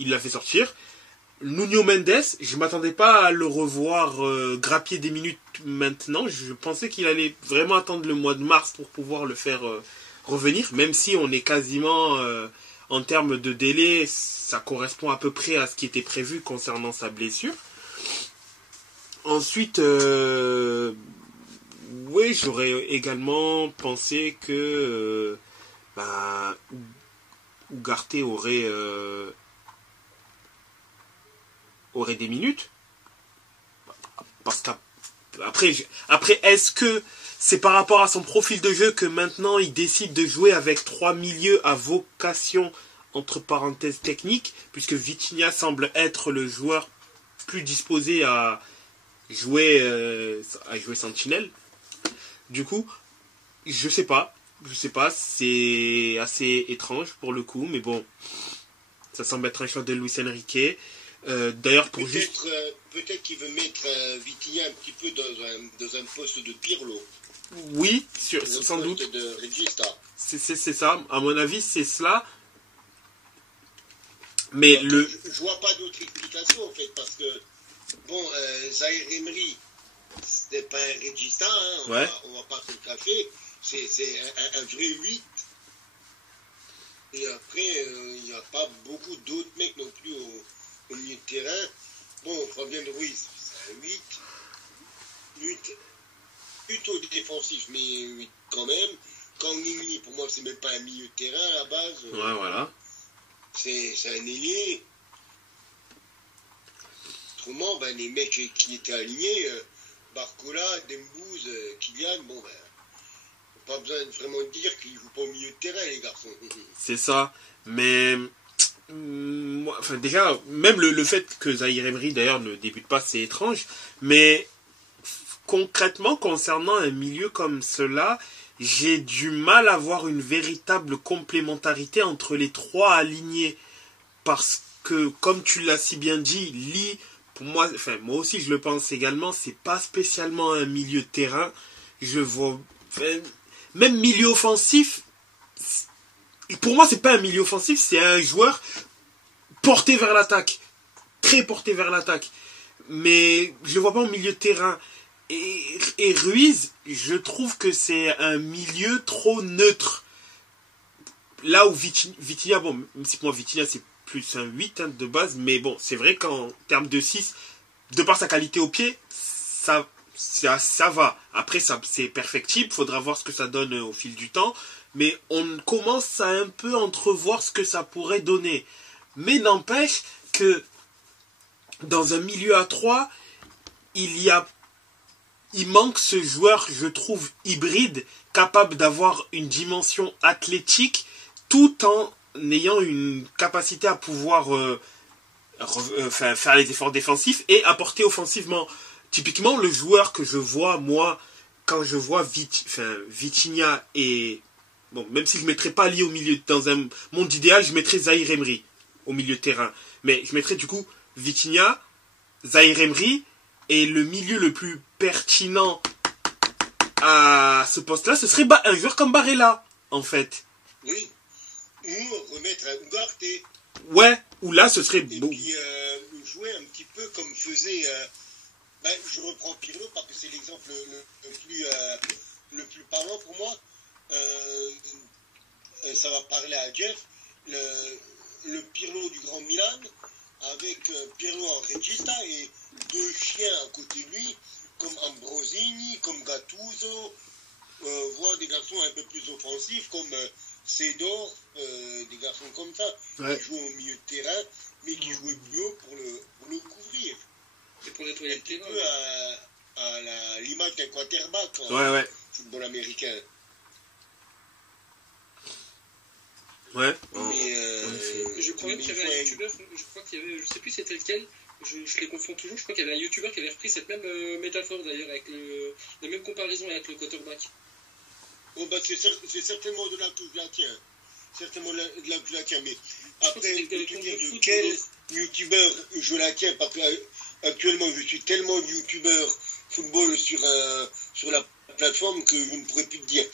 il l'a fait sortir. Nuno Mendes, je m'attendais pas à le revoir grappiller des minutes maintenant. Je pensais qu'il allait vraiment attendre le mois de mars pour pouvoir le faire revenir, même si on est quasiment en termes de délai, ça correspond à peu près à ce qui était prévu concernant sa blessure. Ensuite, oui, j'aurais également pensé que Ugarte aurait des minutes. Parce qu'après, est-ce que c'est par rapport à son profil de jeu que maintenant il décide de jouer avec 3 milieux à vocation entre parenthèses technique, puisque Vitinha semble être le joueur plus disposé à jouer sentinelle. Du coup, je sais pas, c'est assez étrange pour le coup, mais bon, ça semble être un choix de Luis Enrique. D'ailleurs, pour peut-être qu'il veut mettre Vitinha un petit peu dans un poste de Pirlo. Oui, sans doute. De Regista. C'est ça, à mon avis, c'est cela. Mais donc, je vois pas d'autre explication en fait, parce que bon, Zahir Emery, c'était pas un Regista, hein, ouais. on va pas se le cacher, c'est un vrai 8. Et après, il n'y a pas beaucoup d'autres mecs non plus au milieu de terrain. Bon, Fabien Ruiz, c'est un 8 plutôt défensif, mais 8 quand même. Kang In-lee, pour moi, c'est même pas un milieu de terrain à la base. Ouais, voilà. C'est un ailier. Autrement, les mecs qui étaient alignés, Barcola, Dembouz, Kylian, bon, pas besoin de vraiment dire qu'ils jouent pas au milieu de terrain, les garçons. C'est ça, mais déjà, même le fait que Zahir Emery d'ailleurs ne débute pas, c'est étrange, mais concrètement, concernant un milieu comme cela, j'ai du mal à voir une véritable complémentarité entre les trois alignés, parce que, comme tu l'as si bien dit, Lee, pour moi, moi aussi je le pense également, c'est pas spécialement un milieu de terrain. Je vois, même milieu offensif, pour moi c'est pas un milieu offensif, c'est un joueur porté vers l'attaque, très porté vers l'attaque, mais je le vois pas en milieu de terrain. Et Ruiz, je trouve que c'est un milieu trop neutre. Là où Vitinha, bon, même si pour moi Vitinha c'est plus un 8 de base, mais bon, c'est vrai qu'en termes de 6, de par sa qualité au pied, ça ça va. Après, c'est perfectible, faudra voir ce que ça donne au fil du temps, mais on commence à un peu entrevoir ce que ça pourrait donner. Mais n'empêche que dans un milieu à 3, il manque ce joueur, je trouve, hybride, capable d'avoir une dimension athlétique, tout en ayant une capacité à pouvoir faire les efforts défensifs et apporter offensivement. Typiquement, le joueur que je vois, moi, quand je vois Vitinha et... Bon, même si je ne mettrais pas Ali au milieu, dans un monde idéal, je mettrais Zahir Emery au milieu de terrain. Mais je mettrais du coup Vitinha, Zahir Emery, et le milieu le plus pertinent à ce poste-là, ce serait un joueur comme Barella, en fait. Oui. Ou remettre un Ugarte. Ouais, ou là, ce serait... Et puis jouer un petit peu comme faisait... je reprends Pirlo parce que c'est l'exemple le plus parlant pour moi. Ça va parler à Jeff. Le Pirlo du Grand Milan, avec Pirlo en regista et 2 chiens à côté de lui, comme Ambrosini, comme Gattuso, voire des garçons un peu plus offensifs comme Seedorf, des garçons comme ça, qui jouaient au milieu de terrain, mais qui jouaient plus haut pour le couvrir. C'est pour nettoyer le terrain. Un peu à l'image d'un quarterback en football américain. Ouais. Je crois même qu'il y avait un youtubeur, je sais plus c'était lequel, je les confonds toujours, je crois qu'il y avait un youtubeur qui avait repris cette même métaphore d'ailleurs, avec la même comparaison avec le quarterback. Oh c'est certainement de là que je la tiens. Mais après, je peux te dire de quel youtubeur je la tiens, parce que actuellement je suis tellement youtubeur football sur la plateforme que je ne pourrais plus te dire.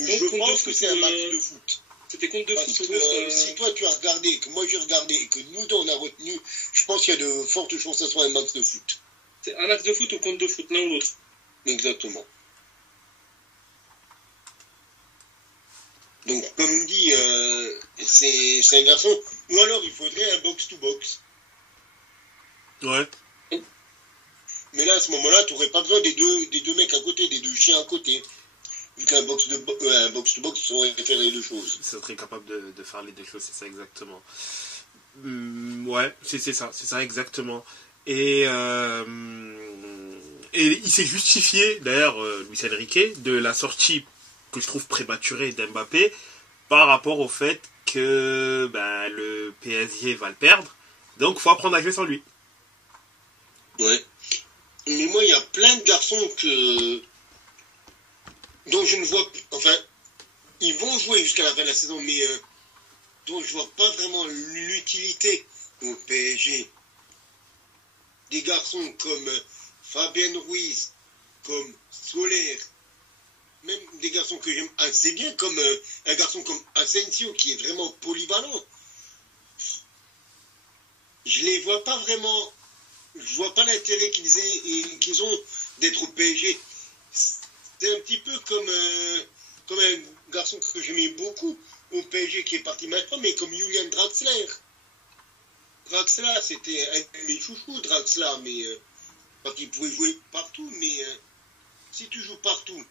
Je pense que c'est un match de foot. C'était compte de parce foot. Que si toi tu as regardé, que moi j'ai regardé, et que nous deux on a retenu, je pense qu'il y a de fortes chances que ce soit un match de foot. C'est un match de foot ou compte de foot, l'un ou l'autre. Exactement. Donc comme dit, c'est un garçon, ou alors il faudrait un box-to-box. Ouais. Mais là à ce moment-là, tu n'aurais pas besoin des deux mecs à côté, des 2 chiens à côté. Vu qu'un box-to-box saurait faire les 2 choses. Ça serait capable de faire les 2 choses, c'est ça exactement. Ouais, c'est ça exactement. Et il s'est justifié, d'ailleurs, Luis Enrique, de la sortie que je trouve prématurée d'Mbappé par rapport au fait que le PSG va le perdre. Donc, il faut apprendre à jouer sans lui. Ouais. Mais moi, il y a plein de garçons dont je ne vois... Enfin, ils vont jouer jusqu'à la fin de la saison, mais dont je ne vois pas vraiment l'utilité au PSG. Des garçons comme Fabien Ruiz, comme Soler, même des garçons que j'aime assez bien, comme un garçon comme Asensio, qui est vraiment polyvalent. Je les vois pas vraiment... Je vois pas l'intérêt qu'ils ont d'être au PSG. C'est un petit peu comme un garçon que j'aimais beaucoup au PSG qui est parti maintenant, mais comme Julian Draxler. Draxler, c'était un de mes chouchous, Draxler, mais parce qu'il pouvait jouer partout, mais si tu joues partout,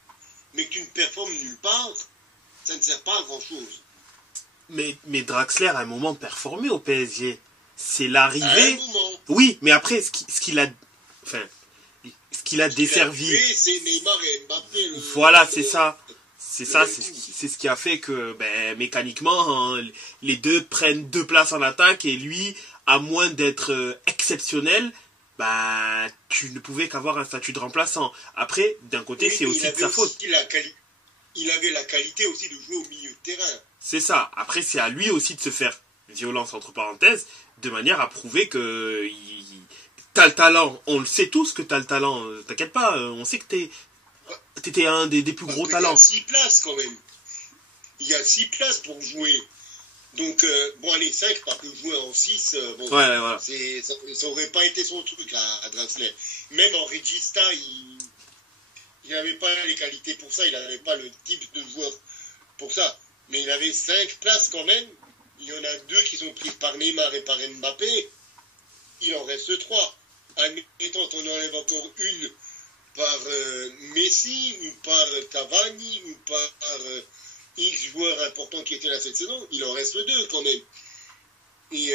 mais que tu ne performes nulle part, ça ne sert pas à grand-chose. Mais Draxler, à un moment, performé au PSG. C'est l'arrivée... À un moment. Oui, mais après, ce qu'il a desservi... C'est Neymar et Mbappé. Voilà, c'est ça. C'est ce qui a fait que, mécaniquement, les deux prennent 2 places en attaque et lui, à moins d'être exceptionnel, tu ne pouvais qu'avoir un statut de remplaçant. Après, d'un côté, c'est aussi de sa faute. Il avait la qualité aussi de jouer au milieu de terrain. C'est ça. Après, c'est à lui aussi de se faire violence, entre parenthèses, de manière à prouver que t'as le talent. On le sait tous que t'as le talent. T'inquiète pas, on sait que t'étais un des plus gros talents. Il y a 6 places quand même. Il y a 6 places pour jouer. Donc, allez, 5, parce que jouer en 6, voilà. Ça aurait pas été son truc à Draxler. Même en Regista, il n'avait pas les qualités pour ça, il n'avait pas le type de joueur pour ça. Mais il avait 5 places quand même. Il y en a 2 qui sont prises par Neymar et par Mbappé. Il en reste 3. Admettons, on enlève encore une par Messi ou par Cavani ou par X joueurs importants qui étaient là cette saison, il en reste 2 quand même. Et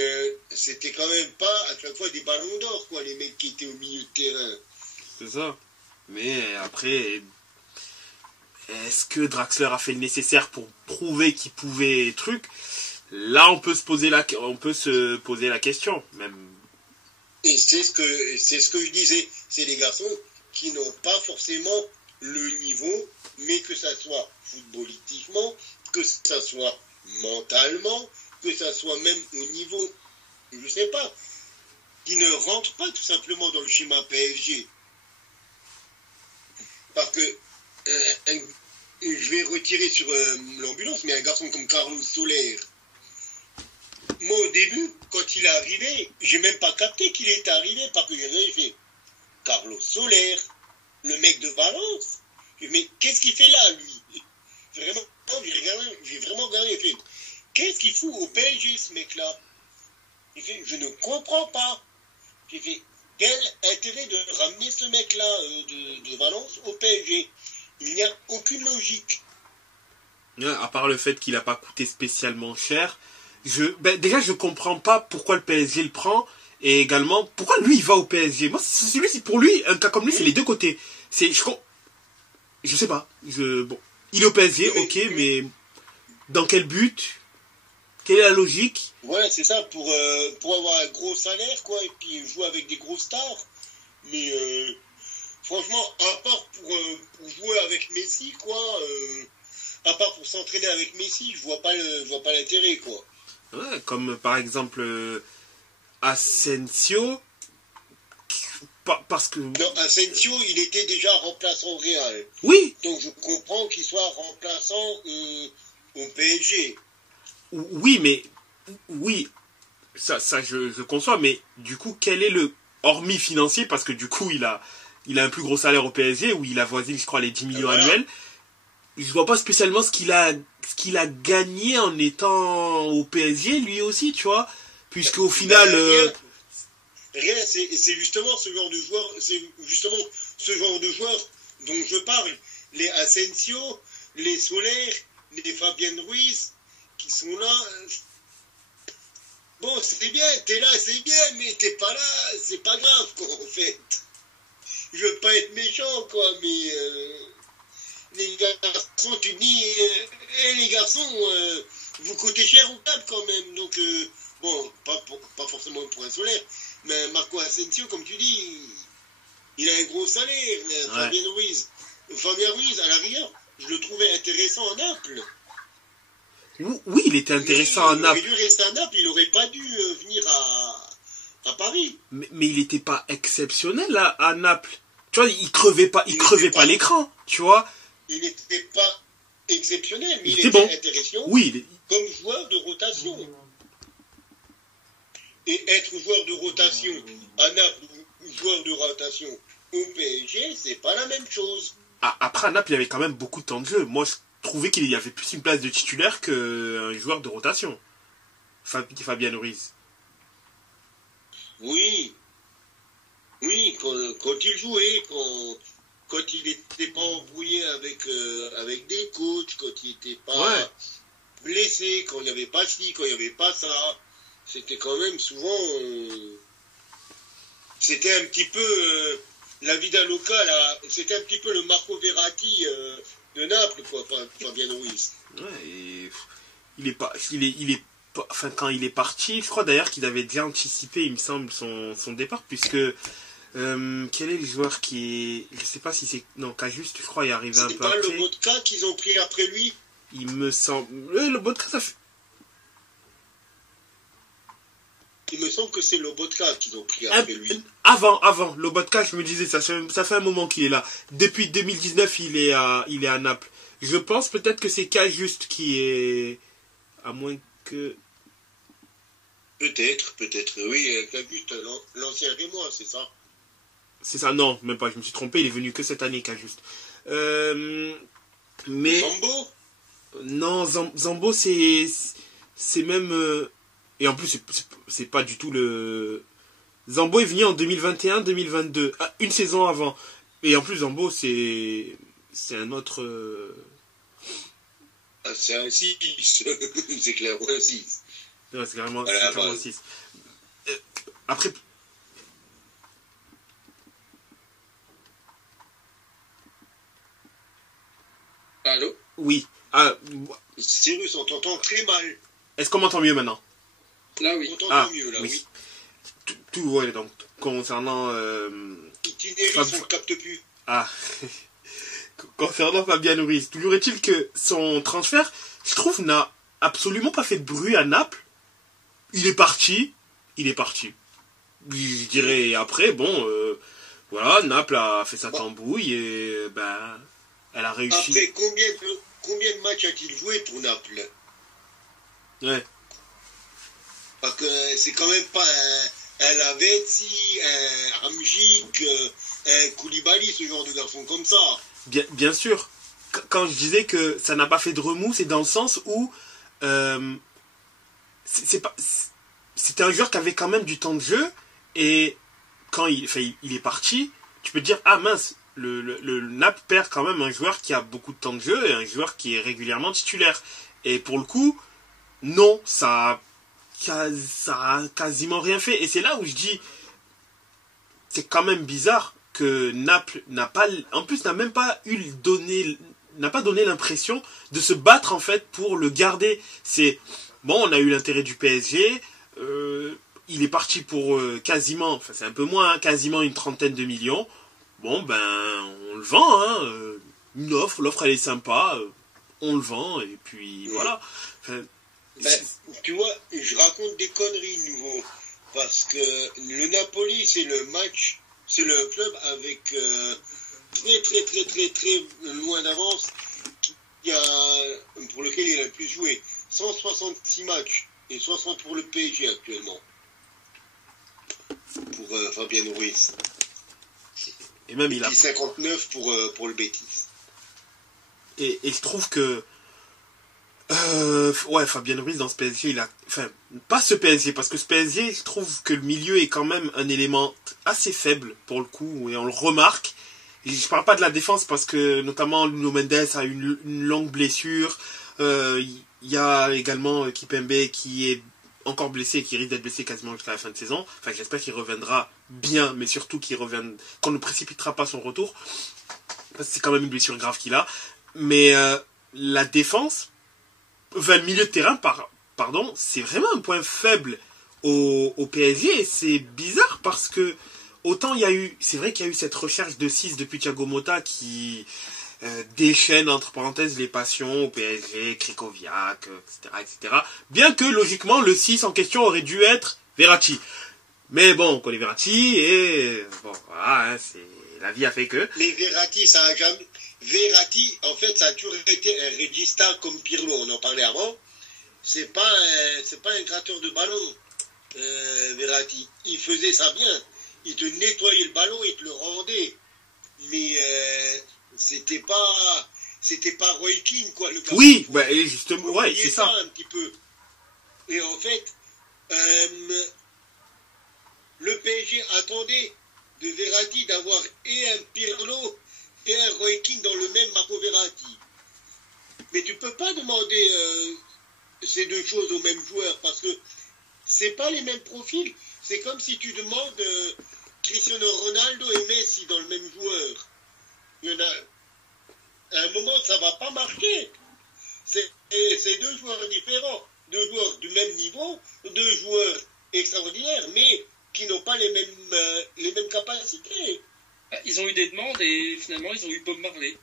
c'était quand même pas à chaque fois des ballons d'or, quoi, les mecs qui étaient au milieu de terrain. C'est ça. Mais après, est-ce que Draxler a fait le nécessaire pour prouver qu'il pouvait truc? Là, on peut se poser la question, même. Et c'est ce que je disais. C'est des garçons qui n'ont pas forcément le niveau, mais que ça soit footballistiquement, que ça soit mentalement, que ça soit même au niveau, je sais pas, qui ne rentrent pas tout simplement dans le schéma PSG. Parce que je vais retirer sur l'ambulance, mais un garçon comme Carlos Soler, moi au début, quand il est arrivé, j'ai même pas capté qu'il était arrivé parce que j'ai fait Carlos Soler, le mec de Valence. Mais qu'est-ce qu'il fait là, lui? Vraiment, j'ai vraiment regardé, fait, qu'est-ce qu'il fout au PSG, ce mec-là? Je ne comprends pas. J'ai fait, quel intérêt de ramener ce mec-là de Valence au PSG? Il n'y a aucune logique. À part le fait qu'il n'a pas coûté spécialement cher, déjà je comprends pas pourquoi le PSG le prend, et également pourquoi lui il va au PSG. Moi, pour lui, un cas comme lui, c'est les deux côtés. Je sais pas. Bon, il est au PSG, ok, mais dans quel but? Quelle est la logique? Ouais, c'est ça, pour avoir un gros salaire, quoi, et puis jouer avec des gros stars. Mais franchement, à part pour jouer avec Messi, quoi, à part pour s'entraîner avec Messi, je vois pas l'intérêt, quoi. Ouais, comme par exemple Asensio, parce que... Non, Asensio, il était déjà remplaçant au Real. Oui. Donc je comprends qu'il soit remplaçant au PSG. Oui, mais... Oui, ça je conçois, mais du coup, quel est le... Hormis financier, parce que du coup, il a un plus gros salaire au PSG, où il avoisine, je crois, les 10 millions annuels. Je vois pas spécialement ce qu'il a gagné en étant au PSG, lui aussi, tu vois. Puisque au final... Rien, c'est justement ce genre de joueurs dont je parle. Les Asensio, les Soler, les Fabien Ruiz, qui sont là. Bon, c'est bien, t'es là, c'est bien, mais t'es pas là, c'est pas grave, quoi, en fait. Je veux pas être méchant, quoi, mais les garçons, tu dis, les garçons, vous coûtez cher au club quand même, donc, bon, pas forcément pour un Solaire, mais Marco Asensio, comme tu dis, il a un gros salaire, Fabien Ruiz. Fabien Ruiz, à la rigueur, je le trouvais intéressant à Naples. Oui, il était intéressant à Naples. Il aurait dû rester à Naples, il n'aurait pas dû venir à Paris. Mais il n'était pas exceptionnel à Naples. Tu vois, il crevait pas l'écran, tu vois. Il n'était pas exceptionnel, mais il était était bon. intéressant Oui, comme joueur de rotation. Et être joueur de rotation à Naples ou joueur de rotation au PSG, c'est pas la même chose. Après, à Naples, il y avait quand même beaucoup de temps de jeu. Moi, je trouvais qu'il y avait plus une place de titulaire qu'un joueur de rotation. Fabien Ruiz. Oui, quand il jouait, quand il n'était pas embrouillé avec des coachs, quand il n'était pas blessé, quand il n'y avait pas ci, quand il n'y avait pas ça, c'était quand même souvent... c'était un petit peu... la vida loca, c'était un petit peu le Marco Verratti de Naples, quoi, Fabien Ruiz. Ouais, et enfin, quand il est parti, je crois d'ailleurs qu'il avait déjà anticipé, il me semble, son départ, puisque quel est le joueur qui est... Je sais pas si c'est... Non, Cajuste, je crois, est arrivé un peu après. C'était pas le Lobotka qu'ils ont pris après lui? Il me semble... Le Lobotka, ça fait... Il me semble que c'est Lobotka qu'ils ont pris après lui. Avant, Lobotka, je me disais, ça fait un moment qu'il est là. Depuis 2019, il est à Naples. Je pense peut-être que c'est Cajuste qui est... À moins que... Peut-être, oui, Cajuste, l'ancien Rémois, c'est ça? C'est ça, non, même pas, je me suis trompé, il est venu que cette année, Cajuste. Mais... Zambo? Non, Zambo, c'est même... Et en plus, c'est pas du tout le... Zambo est venu en 2021-2022, une saison avant. Et en plus, Zambo, c'est un autre... Ah, c'est un 6, c'est clairement un 6. Ouais, c'est carrément 6. Après... Allô? Oui. Cyrus, on t'entend très mal. Est-ce qu'on m'entend mieux maintenant? Là, oui. On t'entend mieux, là, oui. Tout, ouais, donc, concernant... Itinéris, on ne capte plus. Ah. Concernant Fabian Ruiz, toujours est-il que son transfert, je trouve, n'a absolument pas fait de bruit à Naples. Il est parti. Je dirais, après, bon, voilà, Naples a fait sa tambouille et, elle a réussi. Après, combien de matchs a-t-il joué pour Naples? Ouais. Parce que c'est quand même pas un Lavezzi, un Hamzik, un Koulibaly, ce genre de garçon comme ça. Bien sûr. Quand je disais que ça n'a pas fait de remous, c'est dans le sens où c'était un joueur qui avait quand même du temps de jeu, et quand il est parti, tu peux te dire, ah mince, le Naples perd quand même un joueur qui a beaucoup de temps de jeu et un joueur qui est régulièrement titulaire. Et pour le coup, non, ça a quasiment rien fait. Et c'est là où je dis, c'est quand même bizarre que Naples n'a même pas n'a pas donné l'impression de se battre en fait pour le garder. C'est bon, on a eu l'intérêt du PSG, il est parti pour quasiment, enfin c'est un peu moins, hein, quasiment une 30aine de millions. Bon on le vend, hein, l'offre elle est sympa, on le vend et puis voilà. Enfin, tu vois, je raconte des conneries nouveau, parce que le Napoli c'est le club avec très loin d'avance pour lequel il a le plus joué. 166 matchs et 60 pour le PSG actuellement. Pour Fabian Ruiz. Et même il a 59 pour le Betis. Et je trouve que Fabian Ruiz dans ce PSG, il a... Enfin, pas ce PSG, parce que ce PSG, je trouve que le milieu est quand même un élément assez faible, pour le coup, et on le remarque. Et je parle pas de la défense, parce que, notamment, Nuno Mendes a une longue blessure. Il y a également Kipembe qui est encore blessé, et qui risque d'être blessé quasiment jusqu'à la fin de saison. Enfin, j'espère qu'il reviendra bien, mais surtout qu'on ne précipitera pas son retour. Parce que c'est quand même une blessure grave qu'il a. Mais la défense... Enfin, le milieu de terrain, pardon, c'est vraiment un point faible au PSG, et c'est bizarre parce que autant c'est vrai qu'il y a eu cette recherche de 6 depuis Thiago Motta qui déchaîne entre parenthèses les passions au PSG, Krikoviak, etc. Bien que logiquement le 6 en question aurait dû être Verratti. Mais bon, on connaît Verratti et bon, voilà, la vie a fait que. Mais Verratti, ça a jamais... Verratti, en fait, ça a toujours été un régista comme Pirlo, on en parlait avant. C'est pas un gratteur de ballon, Verratti. Il faisait ça bien. Il te nettoyait le ballon, il te le rendait. Mais c'était pas Roy Keane, quoi. Le gars. Oui, justement, ouais, c'est ça. Un petit peu. Et en fait, le PSG attendait de Verratti d'avoir et un Pirlo et un Roy Keane dans le même Marco Verratti. Mais tu peux pas demander ces deux choses au même joueur, parce que c'est pas les mêmes profils. C'est comme si tu demandes Cristiano Ronaldo et Messi dans le même joueur. Il y en a... À un moment, ça va pas marcher. C'est deux joueurs différents, deux joueurs du même niveau, deux joueurs extraordinaires, mais qui n'ont pas les mêmes capacités. Ils ont eu des demandes et finalement ils ont eu Bob Marley.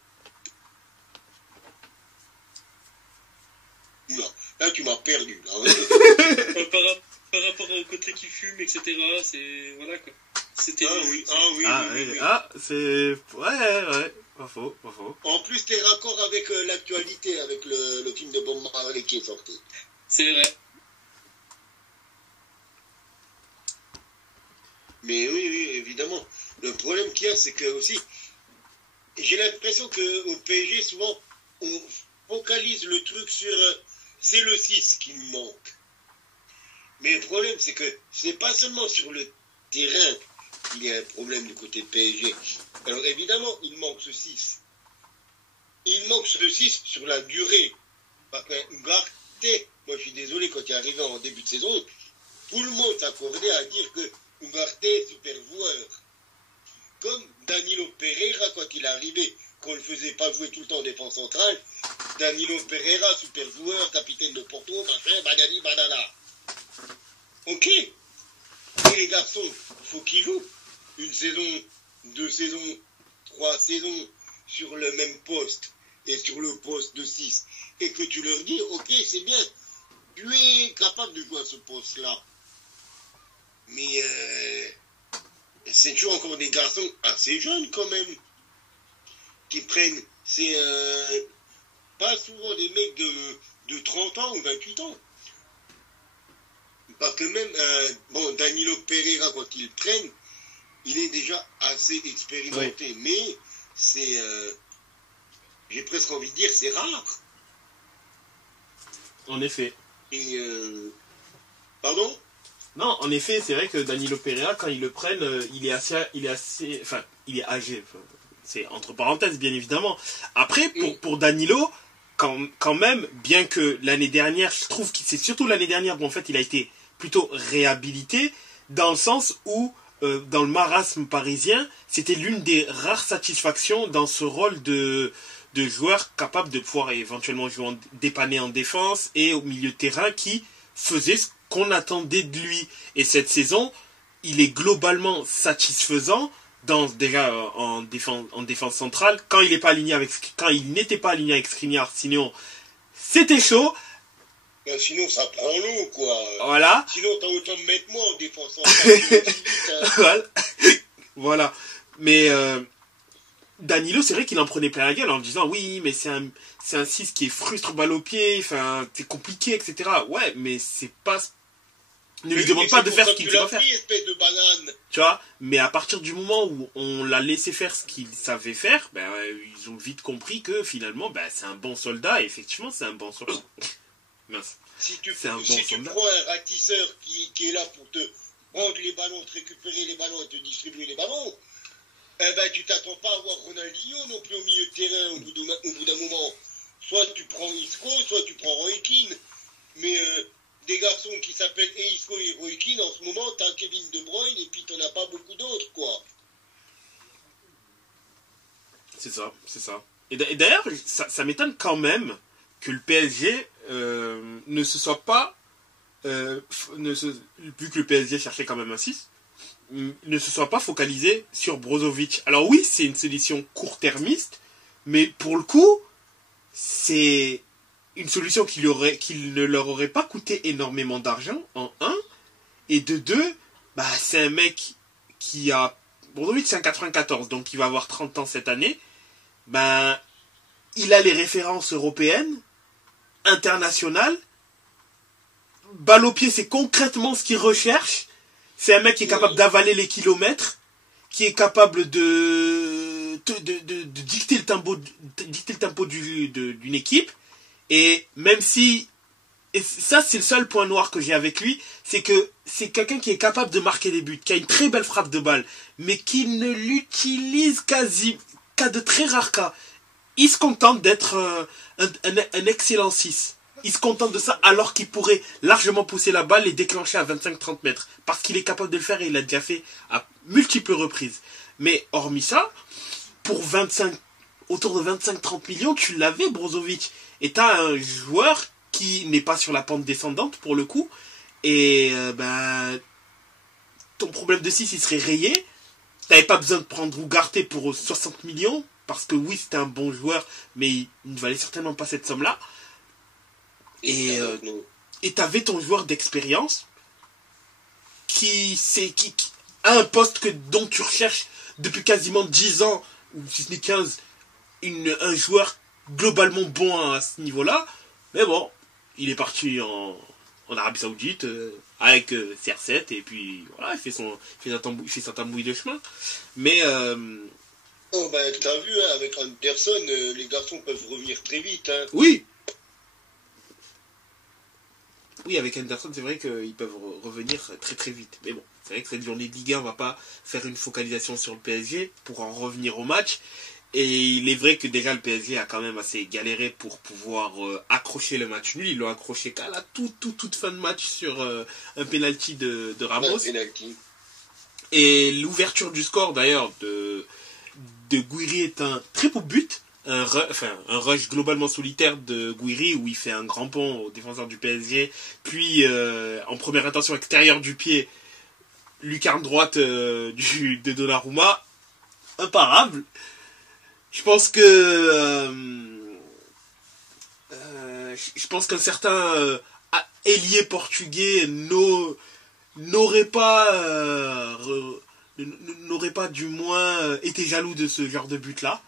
Non, là tu m'as perdu. Là. par rapport au côté qui fume, etc. C'est... Voilà quoi. C'était... oui. C'est... Ouais, pas faux. En plus, t'es raccord avec l'actualité, avec le film de Bob Marley qui est sorti. C'est vrai. Mais oui, évidemment. Le problème qu'il y a, c'est que aussi, j'ai l'impression qu'au PSG, souvent, on focalise le truc sur c'est le 6 qui nous manque. Mais le problème, c'est que c'est pas seulement sur le terrain qu'il y a un problème du côté de PSG. Alors évidemment, il manque ce 6. Il manque ce 6 sur la durée. Parce qu'Ugarte, moi je suis désolé, quand il est arrivé en début de saison, tout le monde s'accordait à dire que Ugarte est super joueur. Comme Danilo Pereira, quand il est arrivé, qu'on ne le faisait pas jouer tout le temps en défense centrale, Danilo Pereira, super joueur, capitaine de Porto, machin, badani, badana. Ok. Et les garçons, il faut qu'ils jouent une saison, 2 saisons, 3 saisons sur le même poste et sur le poste de 6. Et que tu leur dis, ok, c'est bien, tu es capable de jouer à ce poste-là. Mais c'est toujours encore des garçons assez jeunes quand même qui prennent. C'est pas souvent des mecs de 30 ans ou 28 ans. Parce que même, Danilo Pereira, quand ils le prennent, il est déjà assez expérimenté. Oui. Mais c'est, j'ai presque envie de dire, c'est rare. En effet. Et, pardon ? Non, en effet, c'est vrai que Danilo Pereira, quand ils le prennent, il est âgé. C'est entre parenthèses, bien évidemment. Après, pour Danilo, quand même, bien que l'année dernière, je trouve que c'est surtout l'année dernière où en fait il a été plutôt réhabilité, dans le sens où, dans le marasme parisien, c'était l'une des rares satisfactions dans ce rôle de joueur capable de pouvoir éventuellement jouer dépanner en défense et au milieu de terrain qui faisait ce qu'on attendait de lui. Et cette saison, il est globalement satisfaisant déjà en défense centrale. Quand il n'était pas aligné avec Skriniar, sinon c'était chaud. Ben sinon ça prend l'eau quoi. Voilà. Sinon t'as autant de mettre moi en défense centrale. Voilà. Mais Danilo, c'est vrai qu'il en prenait plein la gueule en disant oui, mais c'est un 6 qui est frustre balle au pied, enfin c'est compliqué, etc. Ouais, mais c'est pas. Ne lui demande pas de faire ce qu'il ne sait pas faire. Espèce de banane. Tu vois, mais à partir du moment où on l'a laissé faire ce qu'il savait faire, ben ils ont vite compris que finalement, ben c'est un bon soldat. Et effectivement, c'est un bon soldat. Mince. Si tu prends un ratisseur qui est là pour te prendre les ballons, te récupérer les ballons et te distribuer les ballons, eh ben tu t'attends pas à voir Ronaldinho non plus au milieu de terrain au bout d'un moment. Soit tu prends Isco, soit tu prends Roy Keane. Mais des garçons qui s'appellent Isco et Roy Keane, en ce moment, t'as Kevin De Bruyne et puis t'en as pas beaucoup d'autres, quoi. C'est ça. Et d'ailleurs, ça m'étonne quand même que le PSG ne se soit pas, vu que le PSG cherchait quand même un 6, ne se soit pas focalisé sur Brozovic. Alors oui, c'est une solution court-termiste, mais pour le coup, c'est une solution qui ne leur aurait pas coûté énormément d'argent, en 1, et de 2, bah, c'est un mec qui a... Brozovic, c'est un 94, donc il va avoir 30 ans cette année. Ben, il a les références européennes, internationales. Balle au pied, c'est concrètement ce qu'il recherche. C'est un mec qui est capable d'avaler les kilomètres, qui est capable de dicter le tempo d'une équipe. Et même si... Et ça, c'est le seul point noir que j'ai avec lui, c'est que c'est quelqu'un qui est capable de marquer des buts, qui a une très belle frappe de balle, mais qui ne l'utilise qu'à de très rares cas. Il se contente d'être un excellent 6. Il se contente de ça alors qu'il pourrait largement pousser la balle et déclencher à 25-30 mètres. Parce qu'il est capable de le faire et il l'a déjà fait à multiples reprises. Mais hormis ça, pour autour de 25-30 millions, tu l'avais, Brozovic. Et t'as un joueur qui n'est pas sur la pente descendante pour le coup. Et ton problème de 6, il serait rayé. T'avais pas besoin de prendre Ugarte pour 60 millions. Parce que oui, c'était un bon joueur, mais il ne valait certainement pas cette somme-là. Et t'avais ton joueur d'expérience qui a un poste dont tu recherches depuis quasiment 10 ans, ou si ce n'est 15, un joueur globalement bon à ce niveau-là. Mais bon, il est parti en Arabie Saoudite avec CR7 et puis voilà, il fait sa tambouille de chemin. Mais oh ben t'as vu, hein, avec Anderson, les garçons peuvent revenir très vite. Hein. Oui. Oui, avec Henderson, c'est vrai qu'ils peuvent revenir très très vite. Mais bon, c'est vrai que cette journée de Ligue 1, on va pas faire une focalisation sur le PSG pour en revenir au match. Et il est vrai que déjà le PSG a quand même assez galéré pour pouvoir accrocher le match nul. Ils l'ont accroché qu'à la toute fin de match sur un penalty de Ramos. Et l'ouverture du score d'ailleurs de Gouiri est un très beau but. Un rush globalement solitaire de Gouiri où il fait un grand pont au défenseur du PSG. Puis en première intention extérieure du pied, lucarne droite de Donnarumma. Imparable. Je pense qu'un certain ailier portugais n'aurait pas du moins été jaloux de ce genre de but là.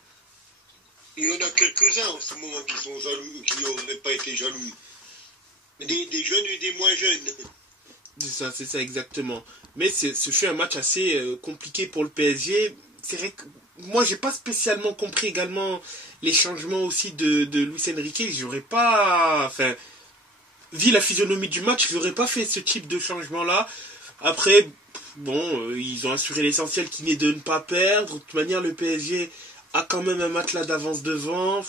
Il y en a quelques-uns en ce moment qui sont jaloux, qui n'auraient pas été jaloux. Des jeunes et des moins jeunes. C'est ça exactement. Mais ce fut un match assez compliqué pour le PSG. C'est vrai que moi j'ai pas spécialement compris également les changements aussi de Luis Enrique. J'aurais pas, vu la physionomie du match, j'aurais pas fait ce type de changement là. Après, bon, ils ont assuré l'essentiel qui n'est de ne pas perdre. De toute manière, le PSG a quand même un matelas d'avance devant.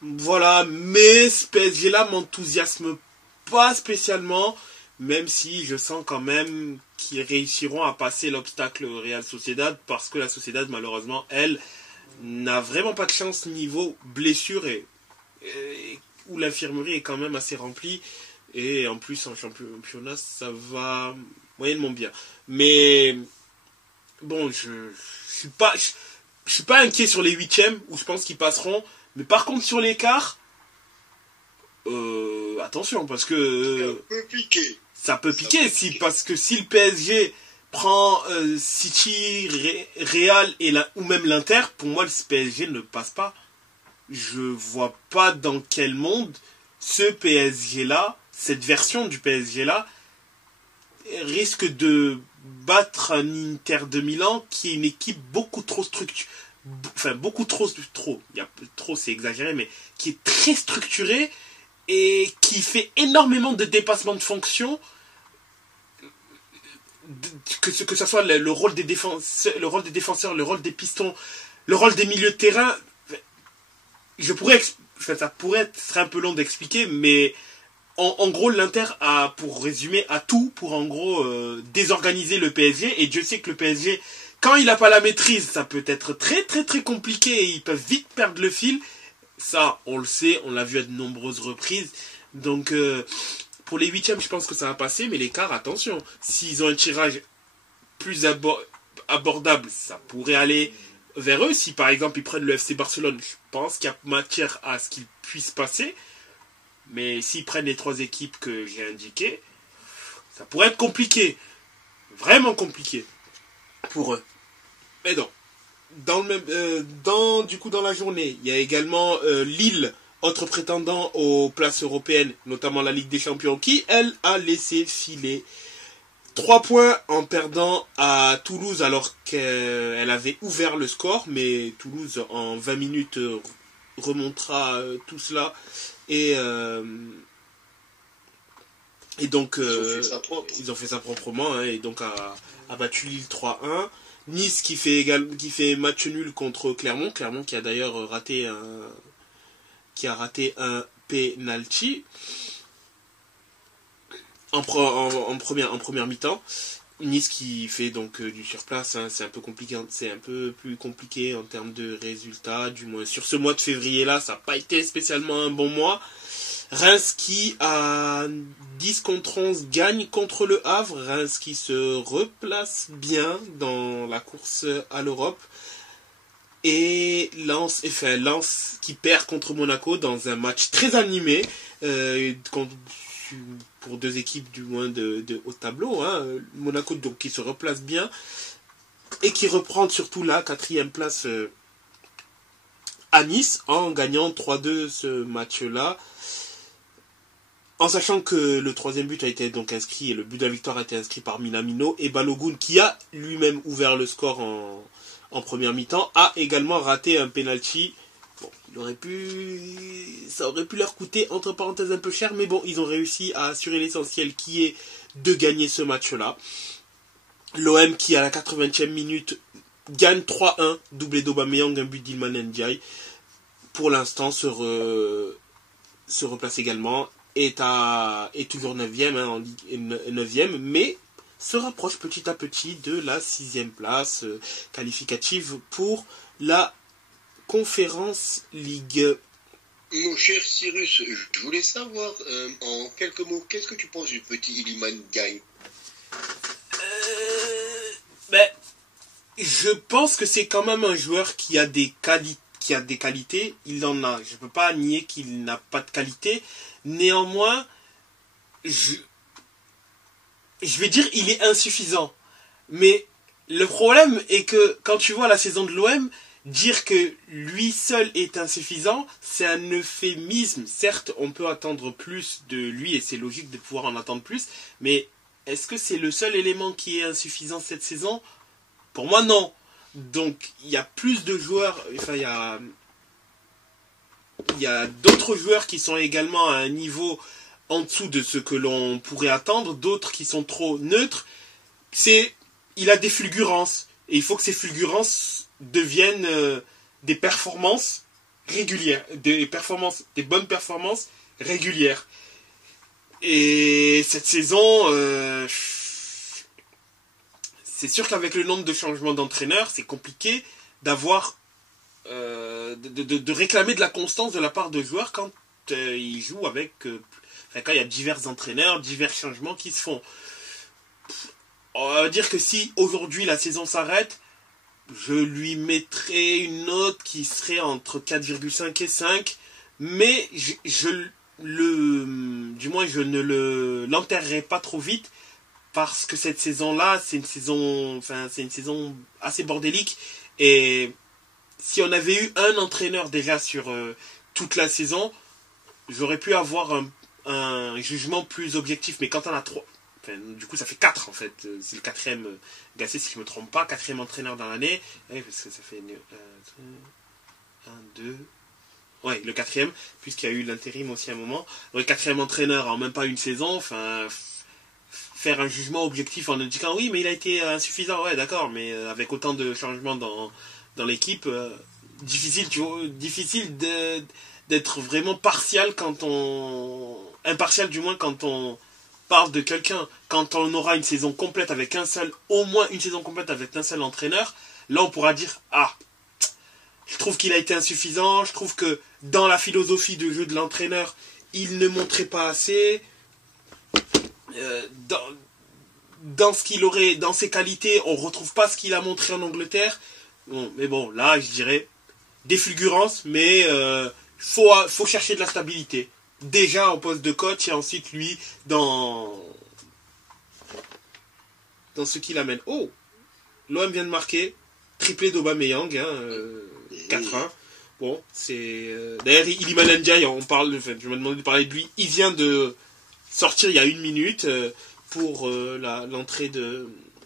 Voilà, mais ce PSG là m'enthousiasme pas spécialement, même si je sens quand même qu'ils réussiront à passer l'obstacle au Real Sociedad, parce que la Sociedad, malheureusement, elle, n'a vraiment pas de chance niveau blessure et où l'infirmerie est quand même assez remplie. Et en plus, en championnat, ça va moyennement bien. Mais bon, je suis pas inquiet sur les 8e, où je pense qu'ils passeront. Mais par contre, sur l'écart, attention, parce que ça peut piquer, parce que si le PSG prend City, Real ou même l'Inter, pour moi le PSG ne passe pas. Je vois pas dans quel monde ce PSG là, cette version du PSG là, risque de battre un Inter de Milan qui est une équipe beaucoup trop structurée. Enfin, beaucoup trop. Il y a trop, c'est exagéré, mais qui est très structurée et qui fait énormément de dépassements de fonctions. Que ce soit le rôle des défenseurs, le rôle des pistons, le rôle des milieux de terrain. Ça serait un peu long d'expliquer, mais en gros, l'Inter a, pour résumer, a tout pour en gros désorganiser le PSG. Et Dieu sait que le PSG, quand il n'a pas la maîtrise, ça peut être très très très compliqué et ils peuvent vite perdre le fil. Ça, on le sait, on l'a vu à de nombreuses reprises. Donc, pour les 8e, je pense que ça va passer, mais l'écart, attention. S'ils ont un tirage plus abordable, ça pourrait aller vers eux. Si par exemple ils prennent le FC Barcelone, je pense qu'il y a matière à ce qu'ils puissent passer. Mais s'ils prennent les 3 équipes que j'ai indiquées, ça pourrait être compliqué. Vraiment compliqué. Pour eux. Mais non. Dans la journée, il y a également Lille, autre prétendant aux places européennes, notamment la Ligue des Champions, qui, elle, a laissé filer 3 points en perdant à Toulouse alors qu'elle avait ouvert le score, mais Toulouse, en 20 minutes, remontera tout cela. Et donc, ils ont fait ça proprement, hein, et donc a battu Lille 3-1. Nice qui fait match nul contre Clermont. Clermont qui a d'ailleurs raté un penalty en première mi-temps. Nice qui fait donc du surplace, hein, c'est un peu plus compliqué en termes de résultats, du moins sur ce mois de février là, ça n'a pas été spécialement un bon mois. Reims qui à 10 contre 11 gagne contre le Havre. Reims qui se replace bien dans la course à l'Europe. Et Lens qui perd contre Monaco dans un match très animé, pour 2 équipes du moins de haut tableau. Hein. Monaco donc qui se replace bien et qui reprend surtout la 4e place à Nice en gagnant 3-2 ce match-là. En sachant que le 3e but a été donc inscrit et le but de la victoire a été inscrit par Minamino, et Balogun, qui a lui-même ouvert le score en première mi-temps, a également raté un penalty. Bon, il ça aurait pu leur coûter, entre parenthèses, un peu cher, mais bon, ils ont réussi à assurer l'essentiel qui est de gagner ce match-là. L'OM qui, à la 80e minute, gagne 3-1, doublé d'Aubameyang, un but d'Ilman Ndiaye. Pour l'instant, se replace également, est toujours 9e, en Ligue 9e, mais se rapproche petit à petit de la 6e place qualificative pour la Conférence League. Mon cher Cyrus, je voulais savoir, en quelques mots, qu'est-ce que tu penses du petit Iliman Ndiaye? Je pense que c'est quand même un joueur qui a des qualités. Il en a. Je ne peux pas nier qu'il n'a pas de qualité. Néanmoins, je vais dire il est insuffisant. Mais le problème est que quand tu vois la saison de l'OM, dire que lui seul est insuffisant, c'est un euphémisme. Certes, on peut attendre plus de lui et c'est logique de pouvoir en attendre plus. Mais est-ce que c'est le seul élément qui est insuffisant cette saison ? Pour moi, non. Donc, il y a plus de joueurs... Enfin, il y a d'autres joueurs qui sont également à un niveau en dessous de ce que l'on pourrait attendre. D'autres qui sont trop neutres. Il a des fulgurances. Et il faut que ces fulgurances deviennent des performances régulières. Des bonnes performances régulières. Et cette saison... c'est sûr qu'avec le nombre de changements d'entraîneurs, c'est compliqué d'avoir... de réclamer de la constance de la part de joueurs quand ils jouent avec... quand il y a divers entraîneurs, divers changements qui se font. On va dire que si aujourd'hui la saison s'arrête, je lui mettrais une note qui serait entre 4,5 et 5, mais du moins je ne l'enterrerai pas trop vite, parce que cette saison-là, c'est une saison assez bordélique, et si on avait eu un entraîneur déjà sur toute la saison, j'aurais pu avoir un jugement plus objectif. Mais quand on a 3, du coup ça fait 4 en fait, c'est le 4e Gasset si je ne me trompe pas, 4e entraîneur dans l'année, parce que ça fait 1, 2... Ouais, le 4e, puisqu'il y a eu l'intérim aussi à un moment. Le 4e entraîneur en même pas une saison, faire un jugement objectif en indiquant oui mais il a été insuffisant, ouais d'accord, mais avec autant de changements dans l'équipe, difficile d'être vraiment impartial du moins quand on parle de quelqu'un. Quand on aura une saison complète avec au moins une saison complète avec un seul entraîneur, là on pourra dire je trouve qu'il a été insuffisant, je trouve que dans la philosophie de jeu de l'entraîneur il ne montrait pas assez. Dans ce qu'il aurait, dans ses qualités, on retrouve pas ce qu'il a montré en Angleterre. Bon, mais bon, là, je dirais des fulgurances, mais faut chercher de la stabilité. Déjà en poste de coach et ensuite lui dans ce qu'il amène. Oh, l'OM vient de marquer triplé d'Aubameyang, 4-1. Bon, c'est d'ailleurs Iliman Ndiaye, je me demandais de parler de lui. Il vient de sortir il y a 1 minute pour l'entrée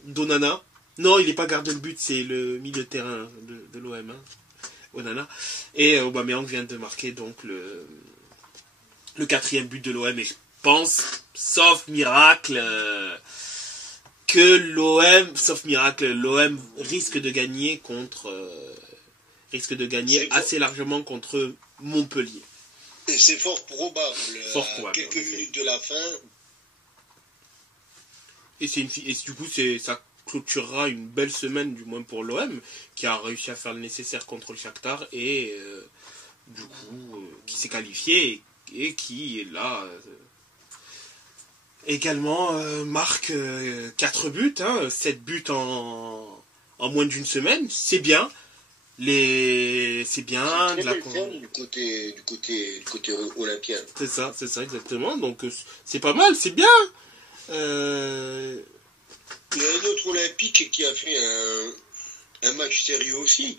d'Onana. Non, il n'est pas gardien de but, c'est le milieu de terrain de l'OM, Onana. Et Aubameyang vient de marquer donc le 4e but de l'OM. Et je pense, sauf miracle, l'OM risque de gagner assez largement contre Montpellier. Et c'est fort probable. Quelques minutes de la fin. Et du coup, ça clôturera une belle semaine, du moins pour l'OM, qui a réussi à faire le nécessaire contre le Shakhtar et du coup, qui s'est qualifié et qui, là, également marque 4 buts, 7 buts en moins d'une semaine. C'est bien. C'est bien. C'est très belle du côté olympien. C'est ça exactement. Donc c'est pas mal, c'est bien. Il y a un autre olympique qui a fait un match sérieux aussi.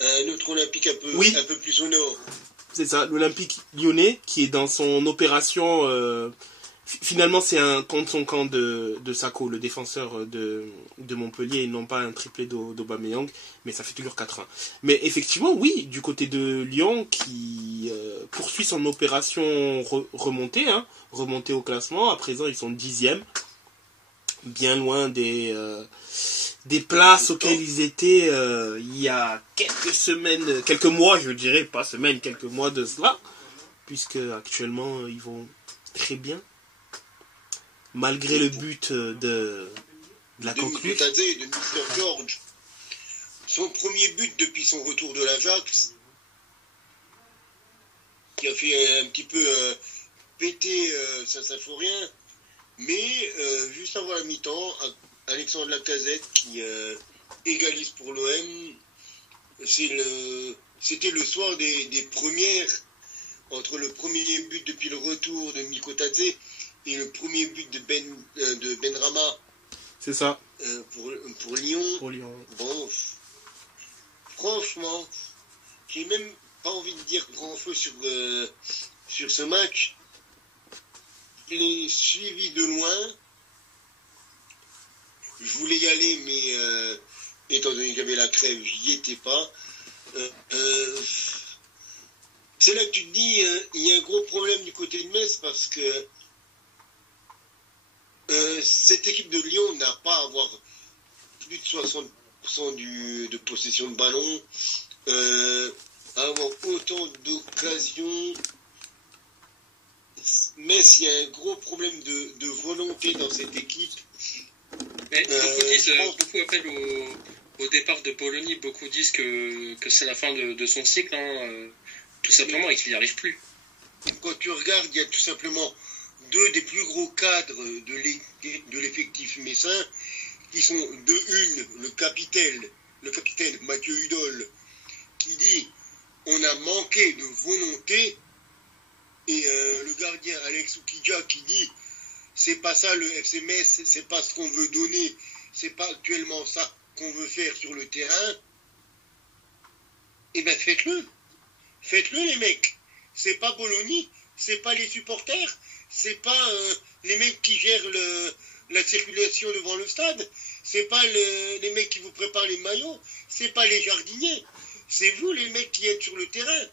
Un autre olympique un peu plus au nord. C'est ça, l'Olympique lyonnais qui est dans son opération Finalement, c'est un contre son camp de Sakho, le défenseur de Montpellier, et non pas un triplé d'Aubameyang, mais ça fait toujours 4-1. Mais effectivement, oui, du côté de Lyon, qui poursuit son opération remontée au classement. À présent, ils sont 10e, bien loin des places auxquelles ils étaient il y a quelques mois, je dirais, pas semaines, quelques mois de cela, puisque actuellement, ils vont très bien. Malgré le but de la conclusion. De Mr. George. Son premier but depuis son retour de l'Ajax, qui a fait un petit peu péter Saint-Symphorien, mais juste avant la mi-temps, Alexandre Lacazette qui égalise pour l'OM. C'était le soir des premières, entre le premier but depuis le retour de Mikotadze et le premier but de Benrahma. C'est ça. Pour Lyon. Pour Lyon. Bon, franchement, j'ai même pas envie de dire grand feu sur ce match. Je l'ai suivi de loin. Je voulais y aller, mais étant donné que j'avais la crève, j'y étais pas. C'est là que tu te dis, il y a un gros problème du côté de Metz, parce que cette équipe de Lyon n'a pas à avoir plus de 60% de possession de ballon, à avoir autant d'occasions. Mais il y a un gros problème de volonté dans cette équipe. Mais beaucoup appellent au départ de Bologna, beaucoup disent que c'est la fin de son cycle, tout simplement, et qu'il n'y arrive plus. Quand tu regardes, il y a tout simplement deux des plus gros cadres de l'effectif messin, qui sont le capitaine Mathieu Hudol, qui dit on a manqué de volonté, et le gardien Alex Oukidja qui dit c'est pas ça le FC Metz, c'est pas ce qu'on veut donner, c'est pas actuellement ça qu'on veut faire sur le terrain. Eh ben faites-le les mecs. C'est pas Bologna, c'est pas les supporters, c'est pas les mecs qui gèrent la circulation devant le stade, c'est pas les mecs qui vous préparent les maillots, c'est pas les jardiniers, c'est vous les mecs qui êtes sur le terrain,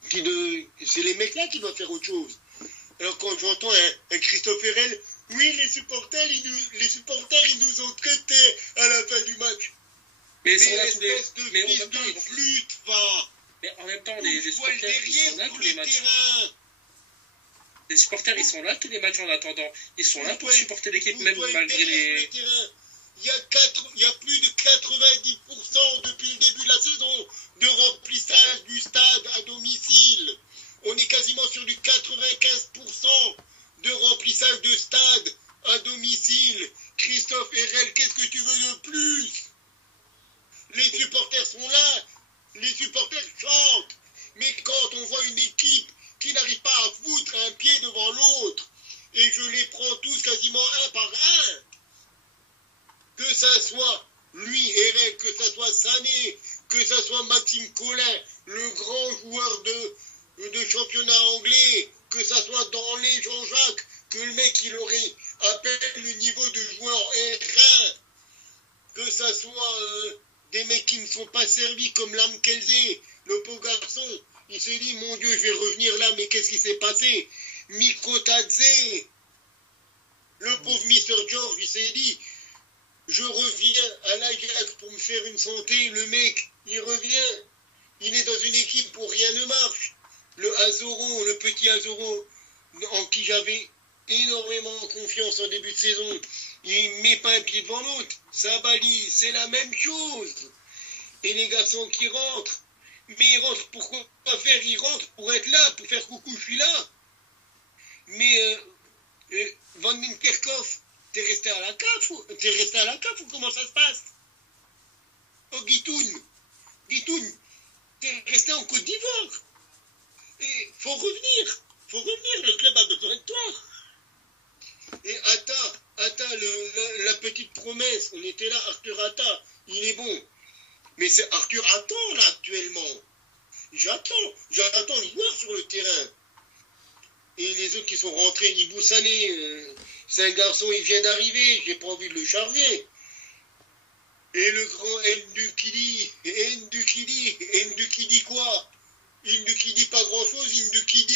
c'est les mecs là qui doivent faire autre chose. Alors quand j'entends un Christophe Herrel, oui les supporters ils nous ont traités à la fin du match. Mais espèce de fils de flûte, va. Mais en même temps, les supporters, ils sont là tous les matchs. Les supporters, ils sont là tous les matchs en attendant. Ils sont là pour supporter l'équipe, même malgré les... Il y a plus de 90% depuis le début de la saison de remplissage du stade à domicile. On est quasiment sur du 95% de remplissage de stade à domicile. Christophe Herrel, qu'est-ce que tu veux de plus? Les supporters sont là, les supporters chantent, mais quand on voit une équipe qui n'arrive pas à foutre un pied devant l'autre, et je les prends tous quasiment un par un, que ça soit lui, Herrel, que ça soit Sané, que ça soit Maxime Collin, le grand joueur de championnat anglais, que ça soit Danlé, Jean-Jacques, que le mec il aurait à peine le niveau de joueur R1, que ça soit... des mecs qui ne sont pas servis comme Lam Kelze, le pauvre garçon, il s'est dit, mon Dieu, je vais revenir là, mais qu'est-ce qui s'est passé? Mikotadze, le pauvre Mr. George, il s'est dit, je reviens à l'Ajax pour me faire une santé, le mec, il revient, il est dans une équipe où rien ne marche. Le petit Azoro, en qui j'avais énormément confiance en début de saison, il ne met pas un pied devant l'autre. Sabali, c'est la même chose. Et les garçons qui rentrent, mais ils rentrent pour quoi faire? Ils rentrent pour être là, pour faire coucou, je suis là. Mais Van Kerkhoff, t'es resté à la CAF ou comment ça se passe? Oh Guitoun, t'es resté en Côte d'Ivoire. Et faut revenir, le club a besoin de toi. Et Atta, la petite promesse, on était là, Arthur Atta, il est bon. Mais c'est Arthur attend là actuellement. J'attends le joueur sur le terrain. Et les autres qui sont rentrés, Ibou Sané, c'est un garçon, il vient d'arriver, j'ai pas envie de le charger. Et le grand Ndukidi quoi? Ndukidi pas grand chose, Nduki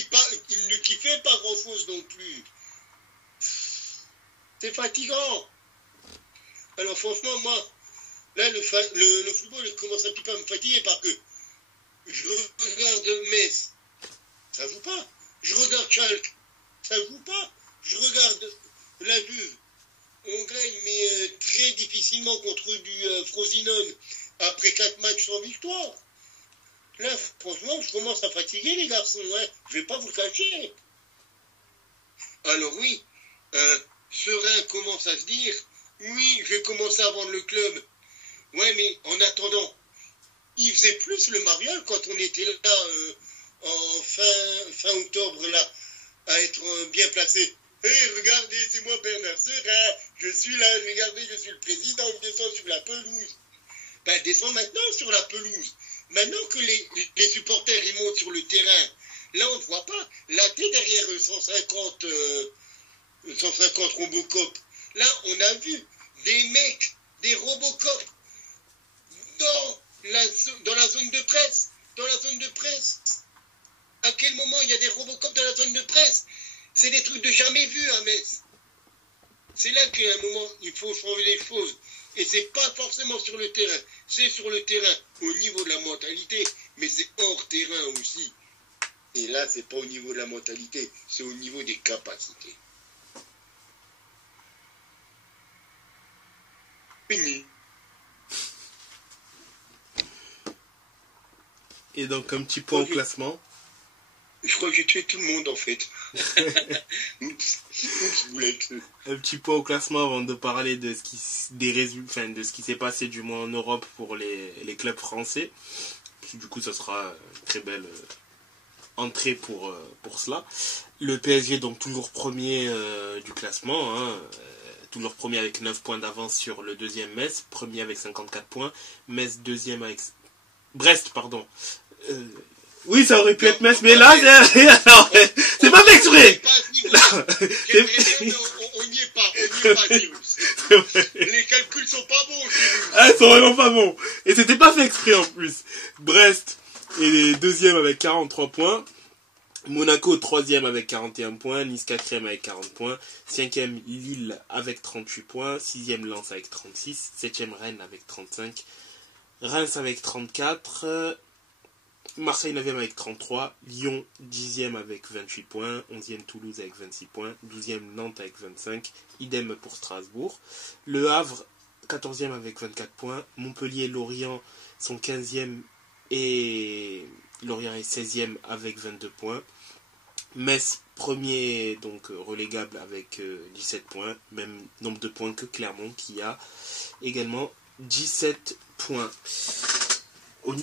fait pas grand chose non plus. C'est fatigant. Alors franchement, moi, là, le football commence un petit peu à me fatiguer parce que je regarde Metz, ça joue pas. Je regarde Schalke, ça joue pas. Je regarde la Juve, on gagne, mais très difficilement contre du Frosinone après 4 matchs sans victoire. Là, franchement, je commence à fatiguer les garçons, hein. Je vais pas vous le cacher. Alors oui, Serein commence à se dire, oui, je vais commencer à vendre le club. Ouais, mais en attendant, il faisait plus le mariole quand on était là en fin octobre, là, à être bien placé. Hé, regardez, c'est moi Bernard Serein, je suis là, regardez, je suis le président, je descends sur la pelouse. Ben, descends maintenant sur la pelouse. Maintenant que les supporters, ils montent sur le terrain, là, on ne voit pas. Là, t'es derrière 150 Robocop. Là, on a vu des mecs, des Robocop, dans la zone de presse. Dans la zone de presse. À quel moment il y a des Robocop dans la zone de presse? C'est des trucs de jamais vus à Metz. C'est là qu'à un moment, il faut changer les choses. Et c'est pas forcément sur le terrain. C'est sur le terrain au niveau de la mentalité, mais c'est hors terrain aussi. Et là, c'est pas au niveau de la mentalité, c'est au niveau des capacités. Fini. Et donc, un petit point au classement. Je crois que j'ai tué tout le monde, en fait. Oups, boulette. Un petit point au classement avant de parler de des résultats, de ce qui s'est passé du moins en Europe pour les clubs français. Du coup, ça sera une très belle entrée pour cela. Le PSG, donc toujours premier du classement, hein, toujours premier avec 9 points d'avance sur le deuxième Metz, premier avec 54 points, Metz deuxième avec... Brest, pardon. Oui, ça aurait pu être Metz, mais là, c'est pas fait exprès. On n'y est pas, Cyrus. Les calculs sont pas bons, Cyrus. Ah, ils sont vraiment pas bons. Et c'était pas fait exprès en plus. Brest est deuxième avec 43 points. Monaco troisième avec 41 points. Nice quatrième avec 40 points. Cinquième Lille avec 38 points. Sixième Lens avec 36. Septième Rennes avec 35. Reims avec 34. Marseille 9e avec 33, Lyon 10e avec 28 points, 11e Toulouse avec 26 points, 12e Nantes avec 25, idem pour Strasbourg. Le Havre 14e avec 24 points, Montpellier et Lorient sont 15e et Lorient est 16e avec 22 points. Metz premier, donc relégable avec 17 points, même nombre de points que Clermont qui a également 17 points.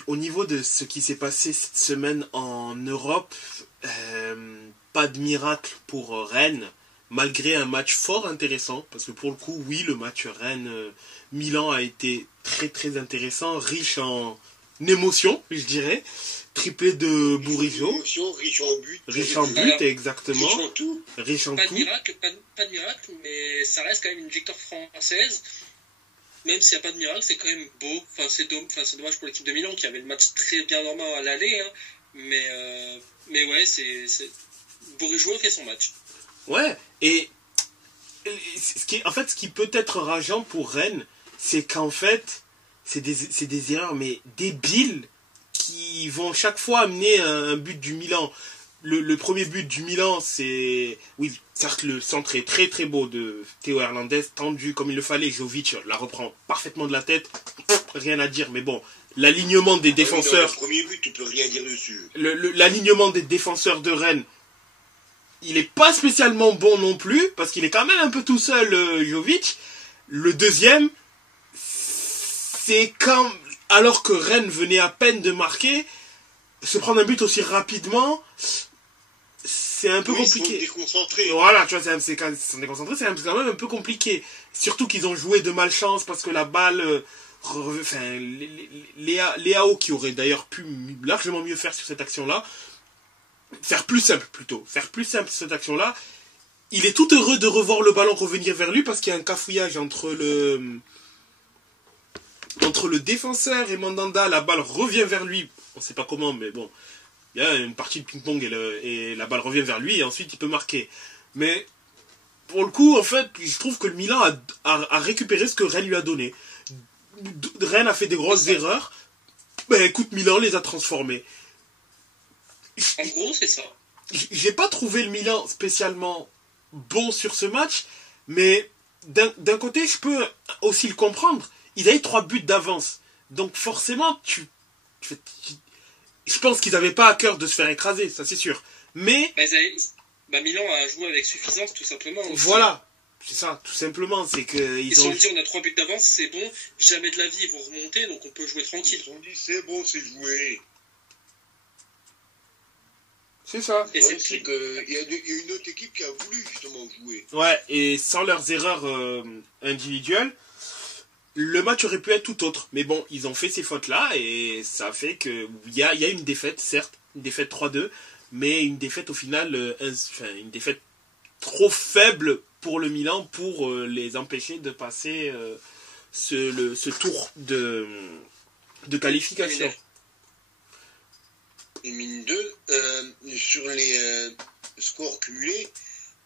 Au niveau de ce qui s'est passé cette semaine en Europe, pas de miracle pour Rennes, malgré un match fort intéressant, parce que pour le coup, oui, le match Rennes-Milan a été très très intéressant, riche en émotions, je dirais, triplé de Bourigeaud. Riche en but. Riche en but, exactement. Riche en tout. Riche en pas tout. Pas de miracle, mais ça reste quand même une victoire française. Même s'il n'y a pas de miracle, c'est quand même beau. Enfin, c'est dommage pour l'équipe de Milan qui avait le match très bien normal à l'aller. Hein. Mais ouais, c'est Bourigeaud fait son match. Ouais, et ce qui peut être rageant pour Rennes, c'est qu'en fait, c'est des erreurs, mais débiles, qui vont chaque fois amener un but du Milan. Le premier but du Milan, c'est... Oui, certes, le centre est très très beau de Théo Hernandez, tendu comme il le fallait. Jovic la reprend parfaitement de la tête. Rien à dire, mais bon, l'alignement des défenseurs... Le premier but, tu peux rien dire dessus. L'alignement des défenseurs de Rennes, il est pas spécialement bon non plus, parce qu'il est quand même un peu tout seul, Jovic. Le deuxième, c'est quand... Alors que Rennes venait à peine de marquer, se prendre un but aussi rapidement... C'est un peu compliqué. Ils sont déconcentrés. Voilà, tu vois, c'est quand même un peu compliqué. Surtout qu'ils ont joué de malchance parce que la balle... Léao, qui aurait d'ailleurs pu largement mieux faire sur cette action-là, faire plus simple plutôt. Faire plus simple cette action-là. Il est tout heureux de revoir le ballon revenir vers lui parce qu'il y a un cafouillage entre le défenseur et Mandanda. La balle revient vers lui. On ne sait pas comment, mais bon. Il y a une partie de ping-pong et la balle revient vers lui et ensuite il peut marquer. Mais pour le coup, en fait, je trouve que le Milan a récupéré ce que Rennes lui a donné. Rennes a fait des grosses erreurs. Ben écoute, Milan les a transformées. En gros, c'est ça. J'ai pas trouvé le Milan spécialement bon sur ce match, mais d'un côté, je peux aussi le comprendre. Ils avaient 3 buts d'avance. Donc forcément, je pense qu'ils n'avaient pas à cœur de se faire écraser, ça c'est sûr. Mais... Milan a joué avec suffisance, tout simplement. Aussi. Voilà, c'est ça, tout simplement. C'est que ils ont dit on a 3 buts d'avance, c'est bon, jamais de la vie ils vont remonter, donc on peut jouer tranquille. Ils ont dit c'est bon, c'est joué. C'est ça. Et ouais, c'est qu'il y a une autre équipe qui a voulu justement jouer. Ouais, et sans leurs erreurs individuelles, le match aurait pu être tout autre. Mais bon, ils ont fait ces fautes-là et ça fait qu'il y a une défaite, certes, une défaite 3-2, mais une défaite au final, une défaite trop faible pour le Milan pour les empêcher de passer ce tour de qualification. Et mine 2, sur les scores cumulés,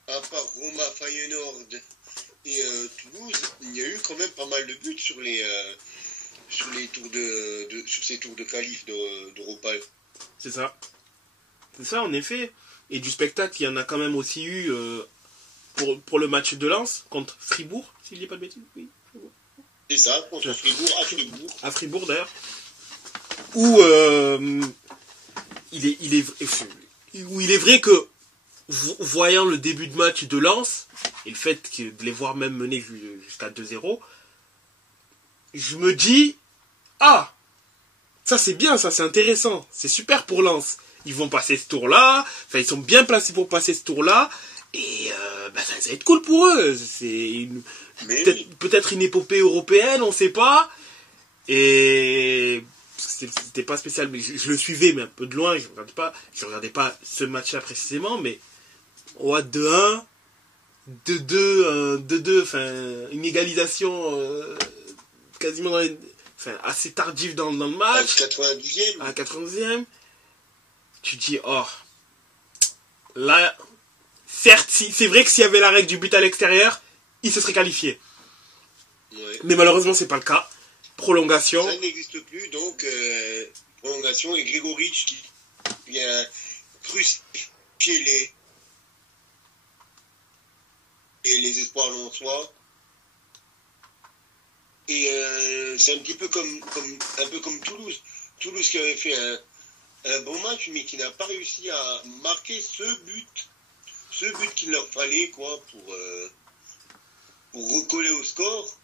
à part Roma, Feyenoord et Toulouse, il y a eu quand même pas mal de buts sur ces tours de qualif d'Europa. C'est ça. C'est ça, en effet. Et du spectacle, il y en a quand même aussi eu pour le match de Lens contre Fribourg, s'il n'y a pas de bêtises. Oui, Fribourg. C'est ça, contre Fribourg, à Fribourg. À Fribourg, d'ailleurs. Où il est vrai que, voyant le début de match de Lens, et le fait de les voir même mener jusqu'à 2-0, je me dis, ah, ça c'est bien, ça c'est intéressant, c'est super pour Lens. Ils vont passer ce tour-là, enfin ils sont bien placés pour passer ce tour-là, et ça va être cool pour eux. C'est peut-être une épopée européenne, on sait pas, et... C'était pas spécial, mais je le suivais, mais un peu de loin, je regardais pas ce match-là précisément, mais 2-1, 2-2, enfin, une égalisation quasiment assez tardive dans le match. À 90e. Tu dis, oh, là, certes, c'est vrai que s'il y avait la règle du but à l'extérieur, il se serait qualifié. Ouais. Mais malheureusement, c'est pas le cas. Prolongation. Ça n'existe plus, donc prolongation et Grigoric qui vient crucifier les espoirs lensois. Et c'est un petit peu comme Toulouse. Toulouse qui avait fait un bon match, mais qui n'a pas réussi à marquer ce but qu'il leur fallait pour recoller au score.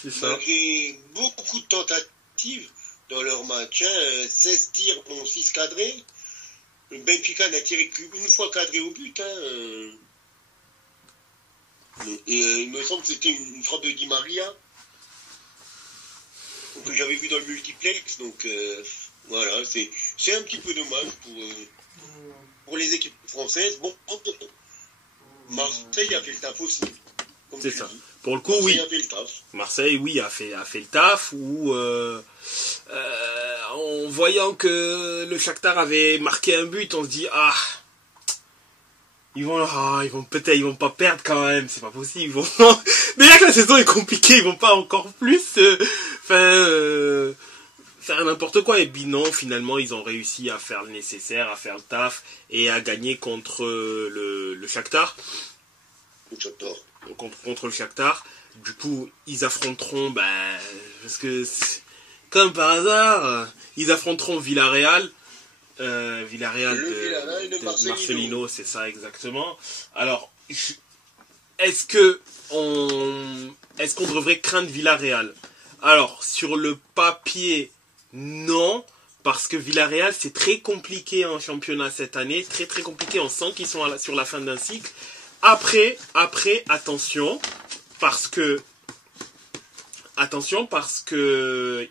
C'est ça. Malgré beaucoup de tentatives dans leur match, 16 tirs, 6 cadrés. Le Benfica n'a tiré qu'une fois cadré au but. Et il me semble que c'était une frappe de Di Maria que j'avais vu dans le multiplex. Donc voilà, c'est un petit peu dommage pour les équipes françaises. Bon, Marseille a fait le taf aussi. C'est ça. Pour le coup, oui. Marseille, oui, a fait le taf. Où, en voyant que le Shakhtar avait marqué un but, on se dit ils vont pas perdre quand même, c'est pas possible. Déjà que la saison est compliquée, ils vont pas encore plus faire n'importe quoi. Et puis non, finalement, ils ont réussi à faire le nécessaire, à faire le taf et à gagner contre le Shakhtar. Contre le Shakhtar. Du coup, ils affronteront, parce que comme par hasard, ils affronteront Villarreal. Villarreal de Marcelino, c'est ça exactement. Alors, est-ce qu'on devrait craindre Villarreal? Alors, sur le papier, non, parce que Villarreal, c'est très compliqué en championnat cette année, très très compliqué, on sent qu'ils sont sur la fin d'un cycle. Après, attention, parce que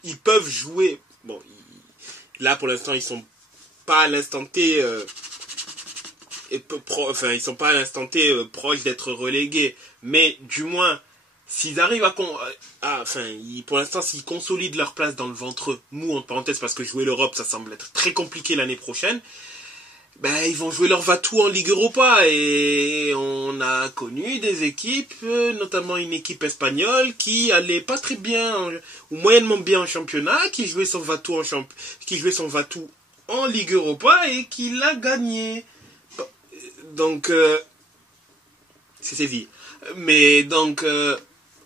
ils peuvent jouer, bon, là pour l'instant ils sont pas à l'instant T enfin, ils sont pas à l'instant T proches d'être relégués, mais du moins, s'ils arrivent pour l'instant, s'ils consolident leur place dans le ventre mou, entre parenthèses, parce que jouer l'Europe, ça semble être très compliqué l'année prochaine, ils vont jouer leur va-tout en Ligue Europa. Et on a connu des équipes, notamment une équipe espagnole, qui allait pas très bien, ou moyennement bien en championnat, qui jouait son va-tout en Ligue Europa et qui l'a gagné. Donc, c'est Séville. Mais donc,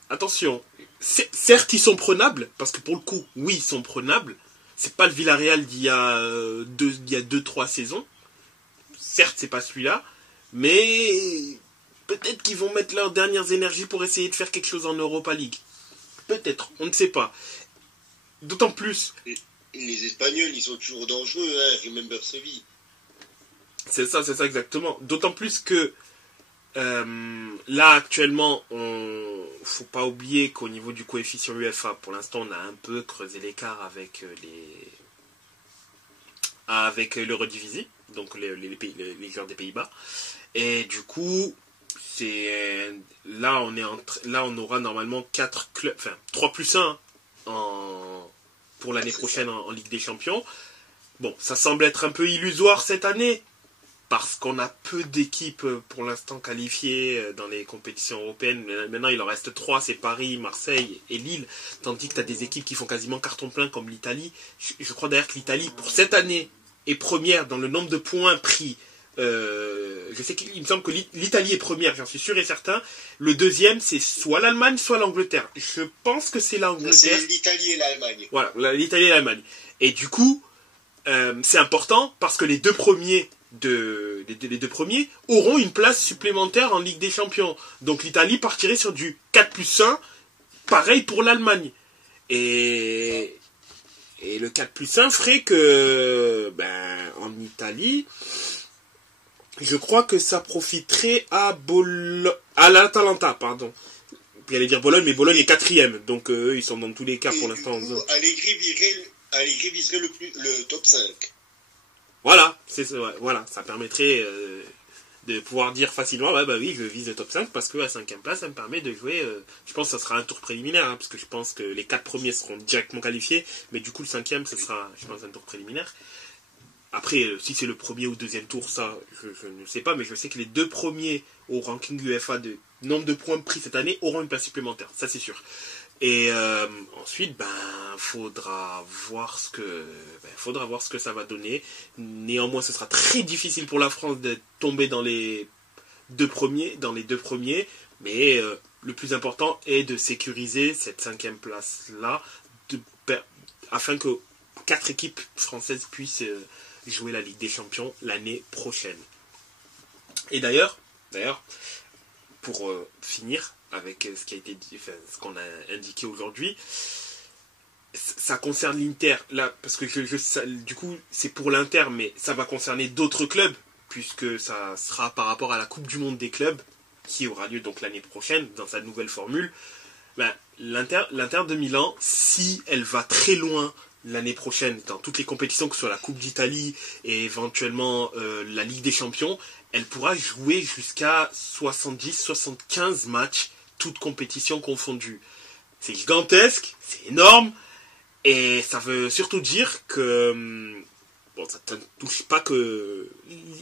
attention. Certes, ils sont prenables, parce que pour le coup, oui, ils sont prenables. C'est pas le Villarreal d'il y a 2-3 saisons. Certes, c'est pas celui-là, mais peut-être qu'ils vont mettre leurs dernières énergies pour essayer de faire quelque chose en Europa League. Peut-être, on ne sait pas. D'autant plus... Les Espagnols, ils sont toujours dangereux, hein, remember Séville. C'est ça exactement. D'autant plus que là, actuellement, faut pas oublier qu'au niveau du coefficient UEFA, pour l'instant, on a un peu creusé l'écart avec l'Eredivisie, donc les joueurs des Pays-Bas. Et du coup, là on aura normalement 4 clubs, enfin 3+1 pour l'année prochaine en Ligue des Champions. Bon, ça semble être un peu illusoire cette année, parce qu'on a peu d'équipes pour l'instant qualifiées dans les compétitions européennes. Maintenant, il en reste 3, c'est Paris, Marseille et Lille. Tandis que tu as des équipes qui font quasiment carton plein comme l'Italie. Je crois d'ailleurs que l'Italie, pour cette année, est première dans le nombre de points pris. Je sais qu'il me semble que l'Italie est première, j'en suis sûr et certain. Le deuxième, c'est soit l'Allemagne, soit l'Angleterre. Je pense que c'est l'Angleterre. C'est l'Italie et l'Allemagne. Voilà, l'Italie et l'Allemagne. Et du coup, c'est important parce que les deux premiers auront une place supplémentaire en Ligue des Champions. Donc l'Italie partirait sur du 4+1, pareil pour l'Allemagne. Et le 4+1 ferait que, en Italie, je crois que ça profiterait à l'Atalanta, pardon. J'allais dire Bologne, mais Bologne est 4e, donc eux, ils sont dans tous les cas pour l'instant en zone. Allegri viserait le top 5. Voilà, voilà, ça permettrait de pouvoir dire facilement, oui, je vise le top 5 parce que la 5e place, ça me permet de jouer, je pense que ça sera un tour préliminaire, parce que je pense que les 4 premiers seront directement qualifiés, mais du coup le 5e, ce sera, je pense, un tour préliminaire. Après, si c'est le premier ou deuxième tour, ça, je ne sais pas, mais je sais que les 2 premiers au ranking UEFA de nombre de points pris cette année auront une place supplémentaire, ça c'est sûr. Et ensuite, faudra voir ce que ça va donner. Néanmoins, ce sera très difficile pour la France de tomber dans les deux premiers, mais le plus important est de sécuriser cette 5e place-là, afin que 4 équipes françaises puissent jouer la Ligue des Champions l'année prochaine. Et d'ailleurs, pour finir avec ce qui a été dit, ce qu'on a indiqué aujourd'hui, ça concerne l'Inter là, parce que du coup c'est pour l'Inter, mais ça va concerner d'autres clubs, puisque ça sera par rapport à la Coupe du Monde des clubs qui aura lieu donc l'année prochaine dans sa nouvelle formule. L'Inter de Milan, si elle va très loin l'année prochaine dans toutes les compétitions, que ce soit la Coupe d'Italie et éventuellement la Ligue des Champions, elle pourra jouer jusqu'à 70-75 matchs, toutes compétitions confondues. C'est gigantesque, c'est énorme, et ça veut surtout dire que ça ne touche pas que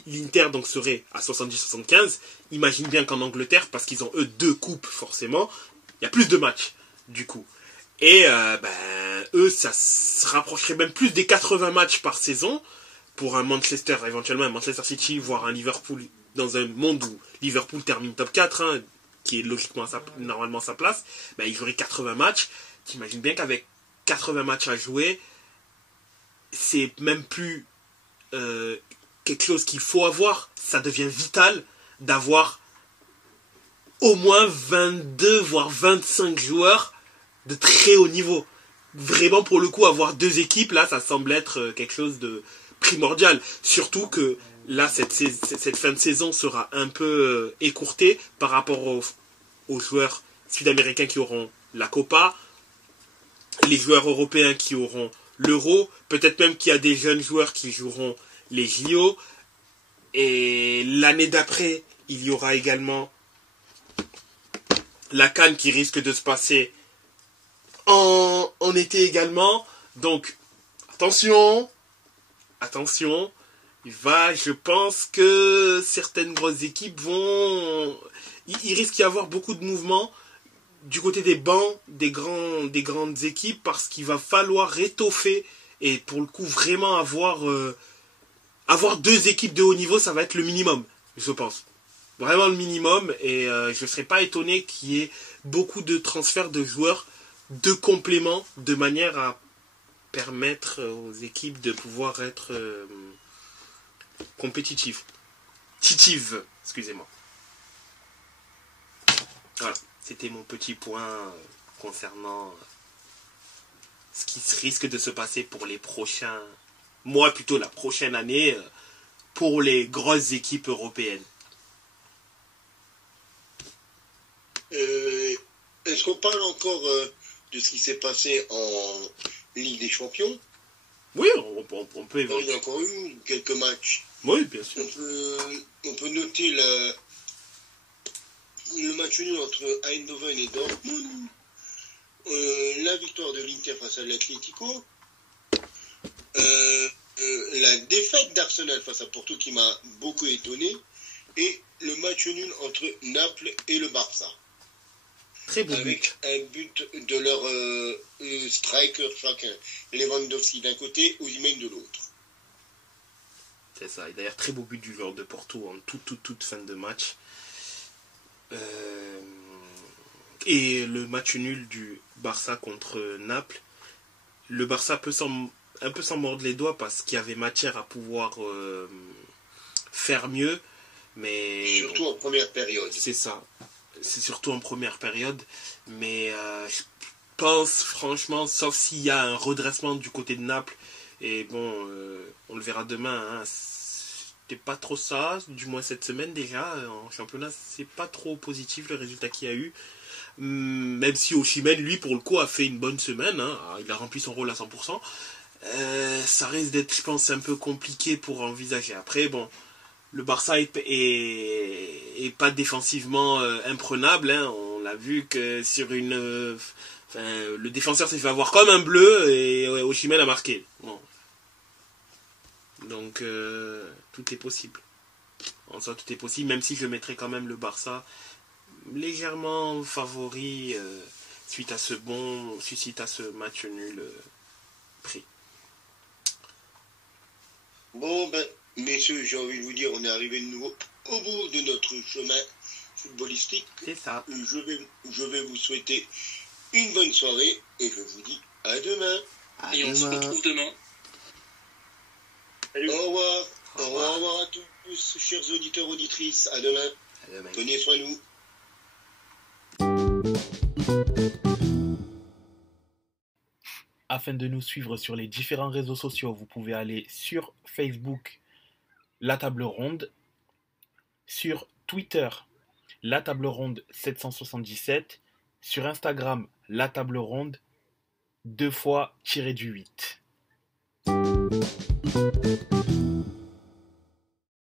l'Inter donc serait à 70-75. Imagine bien qu'en Angleterre, parce qu'ils ont eux 2 coupes forcément, il y a plus de matchs du coup. Et eux, ça se rapprocherait même plus des 80 matchs par saison pour un Manchester, éventuellement un Manchester City, voire un Liverpool, dans un monde où Liverpool termine top 4, qui est logiquement normalement sa place. Il jouerait 80 matchs. T'imagines bien qu'avec 80 matchs à jouer, c'est même plus quelque chose qu'il faut avoir. Ça devient vital d'avoir au moins 22 voire 25 joueurs de très haut niveau. Vraiment, pour le coup, avoir 2 équipes, là, ça semble être quelque chose de primordial. Surtout que là, cette fin de saison sera un peu écourtée par rapport aux joueurs sud-américains qui auront la Copa, les joueurs européens qui auront l'Euro, peut-être même qu'il y a des jeunes joueurs qui joueront les JO. Et l'année d'après, il y aura également la CAN qui risque de se passer en été également. Donc, attention, je pense que certaines grosses équipes il risque d'y avoir beaucoup de mouvements du côté des bancs des grandes équipes parce qu'il va falloir étoffer et pour le coup vraiment avoir 2 équipes de haut niveau, ça va être le minimum, je pense. Vraiment le minimum et je ne serais pas étonné qu'il y ait beaucoup de transferts de joueurs de compléments de manière à permettre aux équipes de pouvoir être compétitives. Excusez-moi. Voilà, c'était mon petit point concernant ce qui risque de se passer pour les prochains mois, plutôt la prochaine année, pour les grosses équipes européennes. Est-ce qu'on parle encore de ce qui s'est passé en Ligue des Champions? Oui, on peut évoquer. Il y a encore eu quelques matchs. Oui, bien sûr. On peut noter le match nul entre Eindhoven et Dortmund, la victoire de l'Inter face à l'Atlético, la défaite d'Arsenal face à Porto qui m'a beaucoup étonné, et le match nul entre Naples et le Barça. Très beau avec un but de leur striker chacun. Lewandowski d'un côté, Osimhen de l'autre. C'est ça. Et d'ailleurs, très beau but du joueur de Porto en toute fin de match. Et le match nul du Barça contre Naples. Le Barça peut un peu s'en mordre les doigts parce qu'il y avait matière à pouvoir faire mieux. Mais surtout en première période. C'est ça. C'est surtout en première période. Mais je pense franchement, sauf s'il y a un redressement du côté de Naples, et bon, on le verra demain, hein, c'était pas trop ça, du moins cette semaine déjà, en championnat, c'est pas trop positif le résultat qu'il y a eu. Même si Osimhen, lui, pour le coup, a fait une bonne semaine, hein, il a rempli son rôle à 100%, ça risque d'être, je pense, un peu compliqué pour envisager. Après, bon, le Barça est pas défensivement imprenable, hein. On l'a vu que sur le défenseur s'est fait avoir comme un bleu et Osimhen a marqué. Bon. Donc tout est possible. En soi, tout est possible, même si je mettrais quand même le Barça légèrement favori suite à ce match nul pris. Bon ben, messieurs, j'ai envie de vous dire, on est arrivé de nouveau au bout de notre chemin footballistique. C'est ça. Je vais vous souhaiter une bonne soirée et je vous dis à demain. On se retrouve demain. Salut. Au revoir. Au revoir à tous, chers auditeurs, auditrices. À demain. Prenez soin de nous. Afin de nous suivre sur les différents réseaux sociaux, vous pouvez aller sur Facebook, La Table Ronde, sur Twitter, La Table Ronde 777, sur Instagram, La Table Ronde, 2 fois tiré du 8.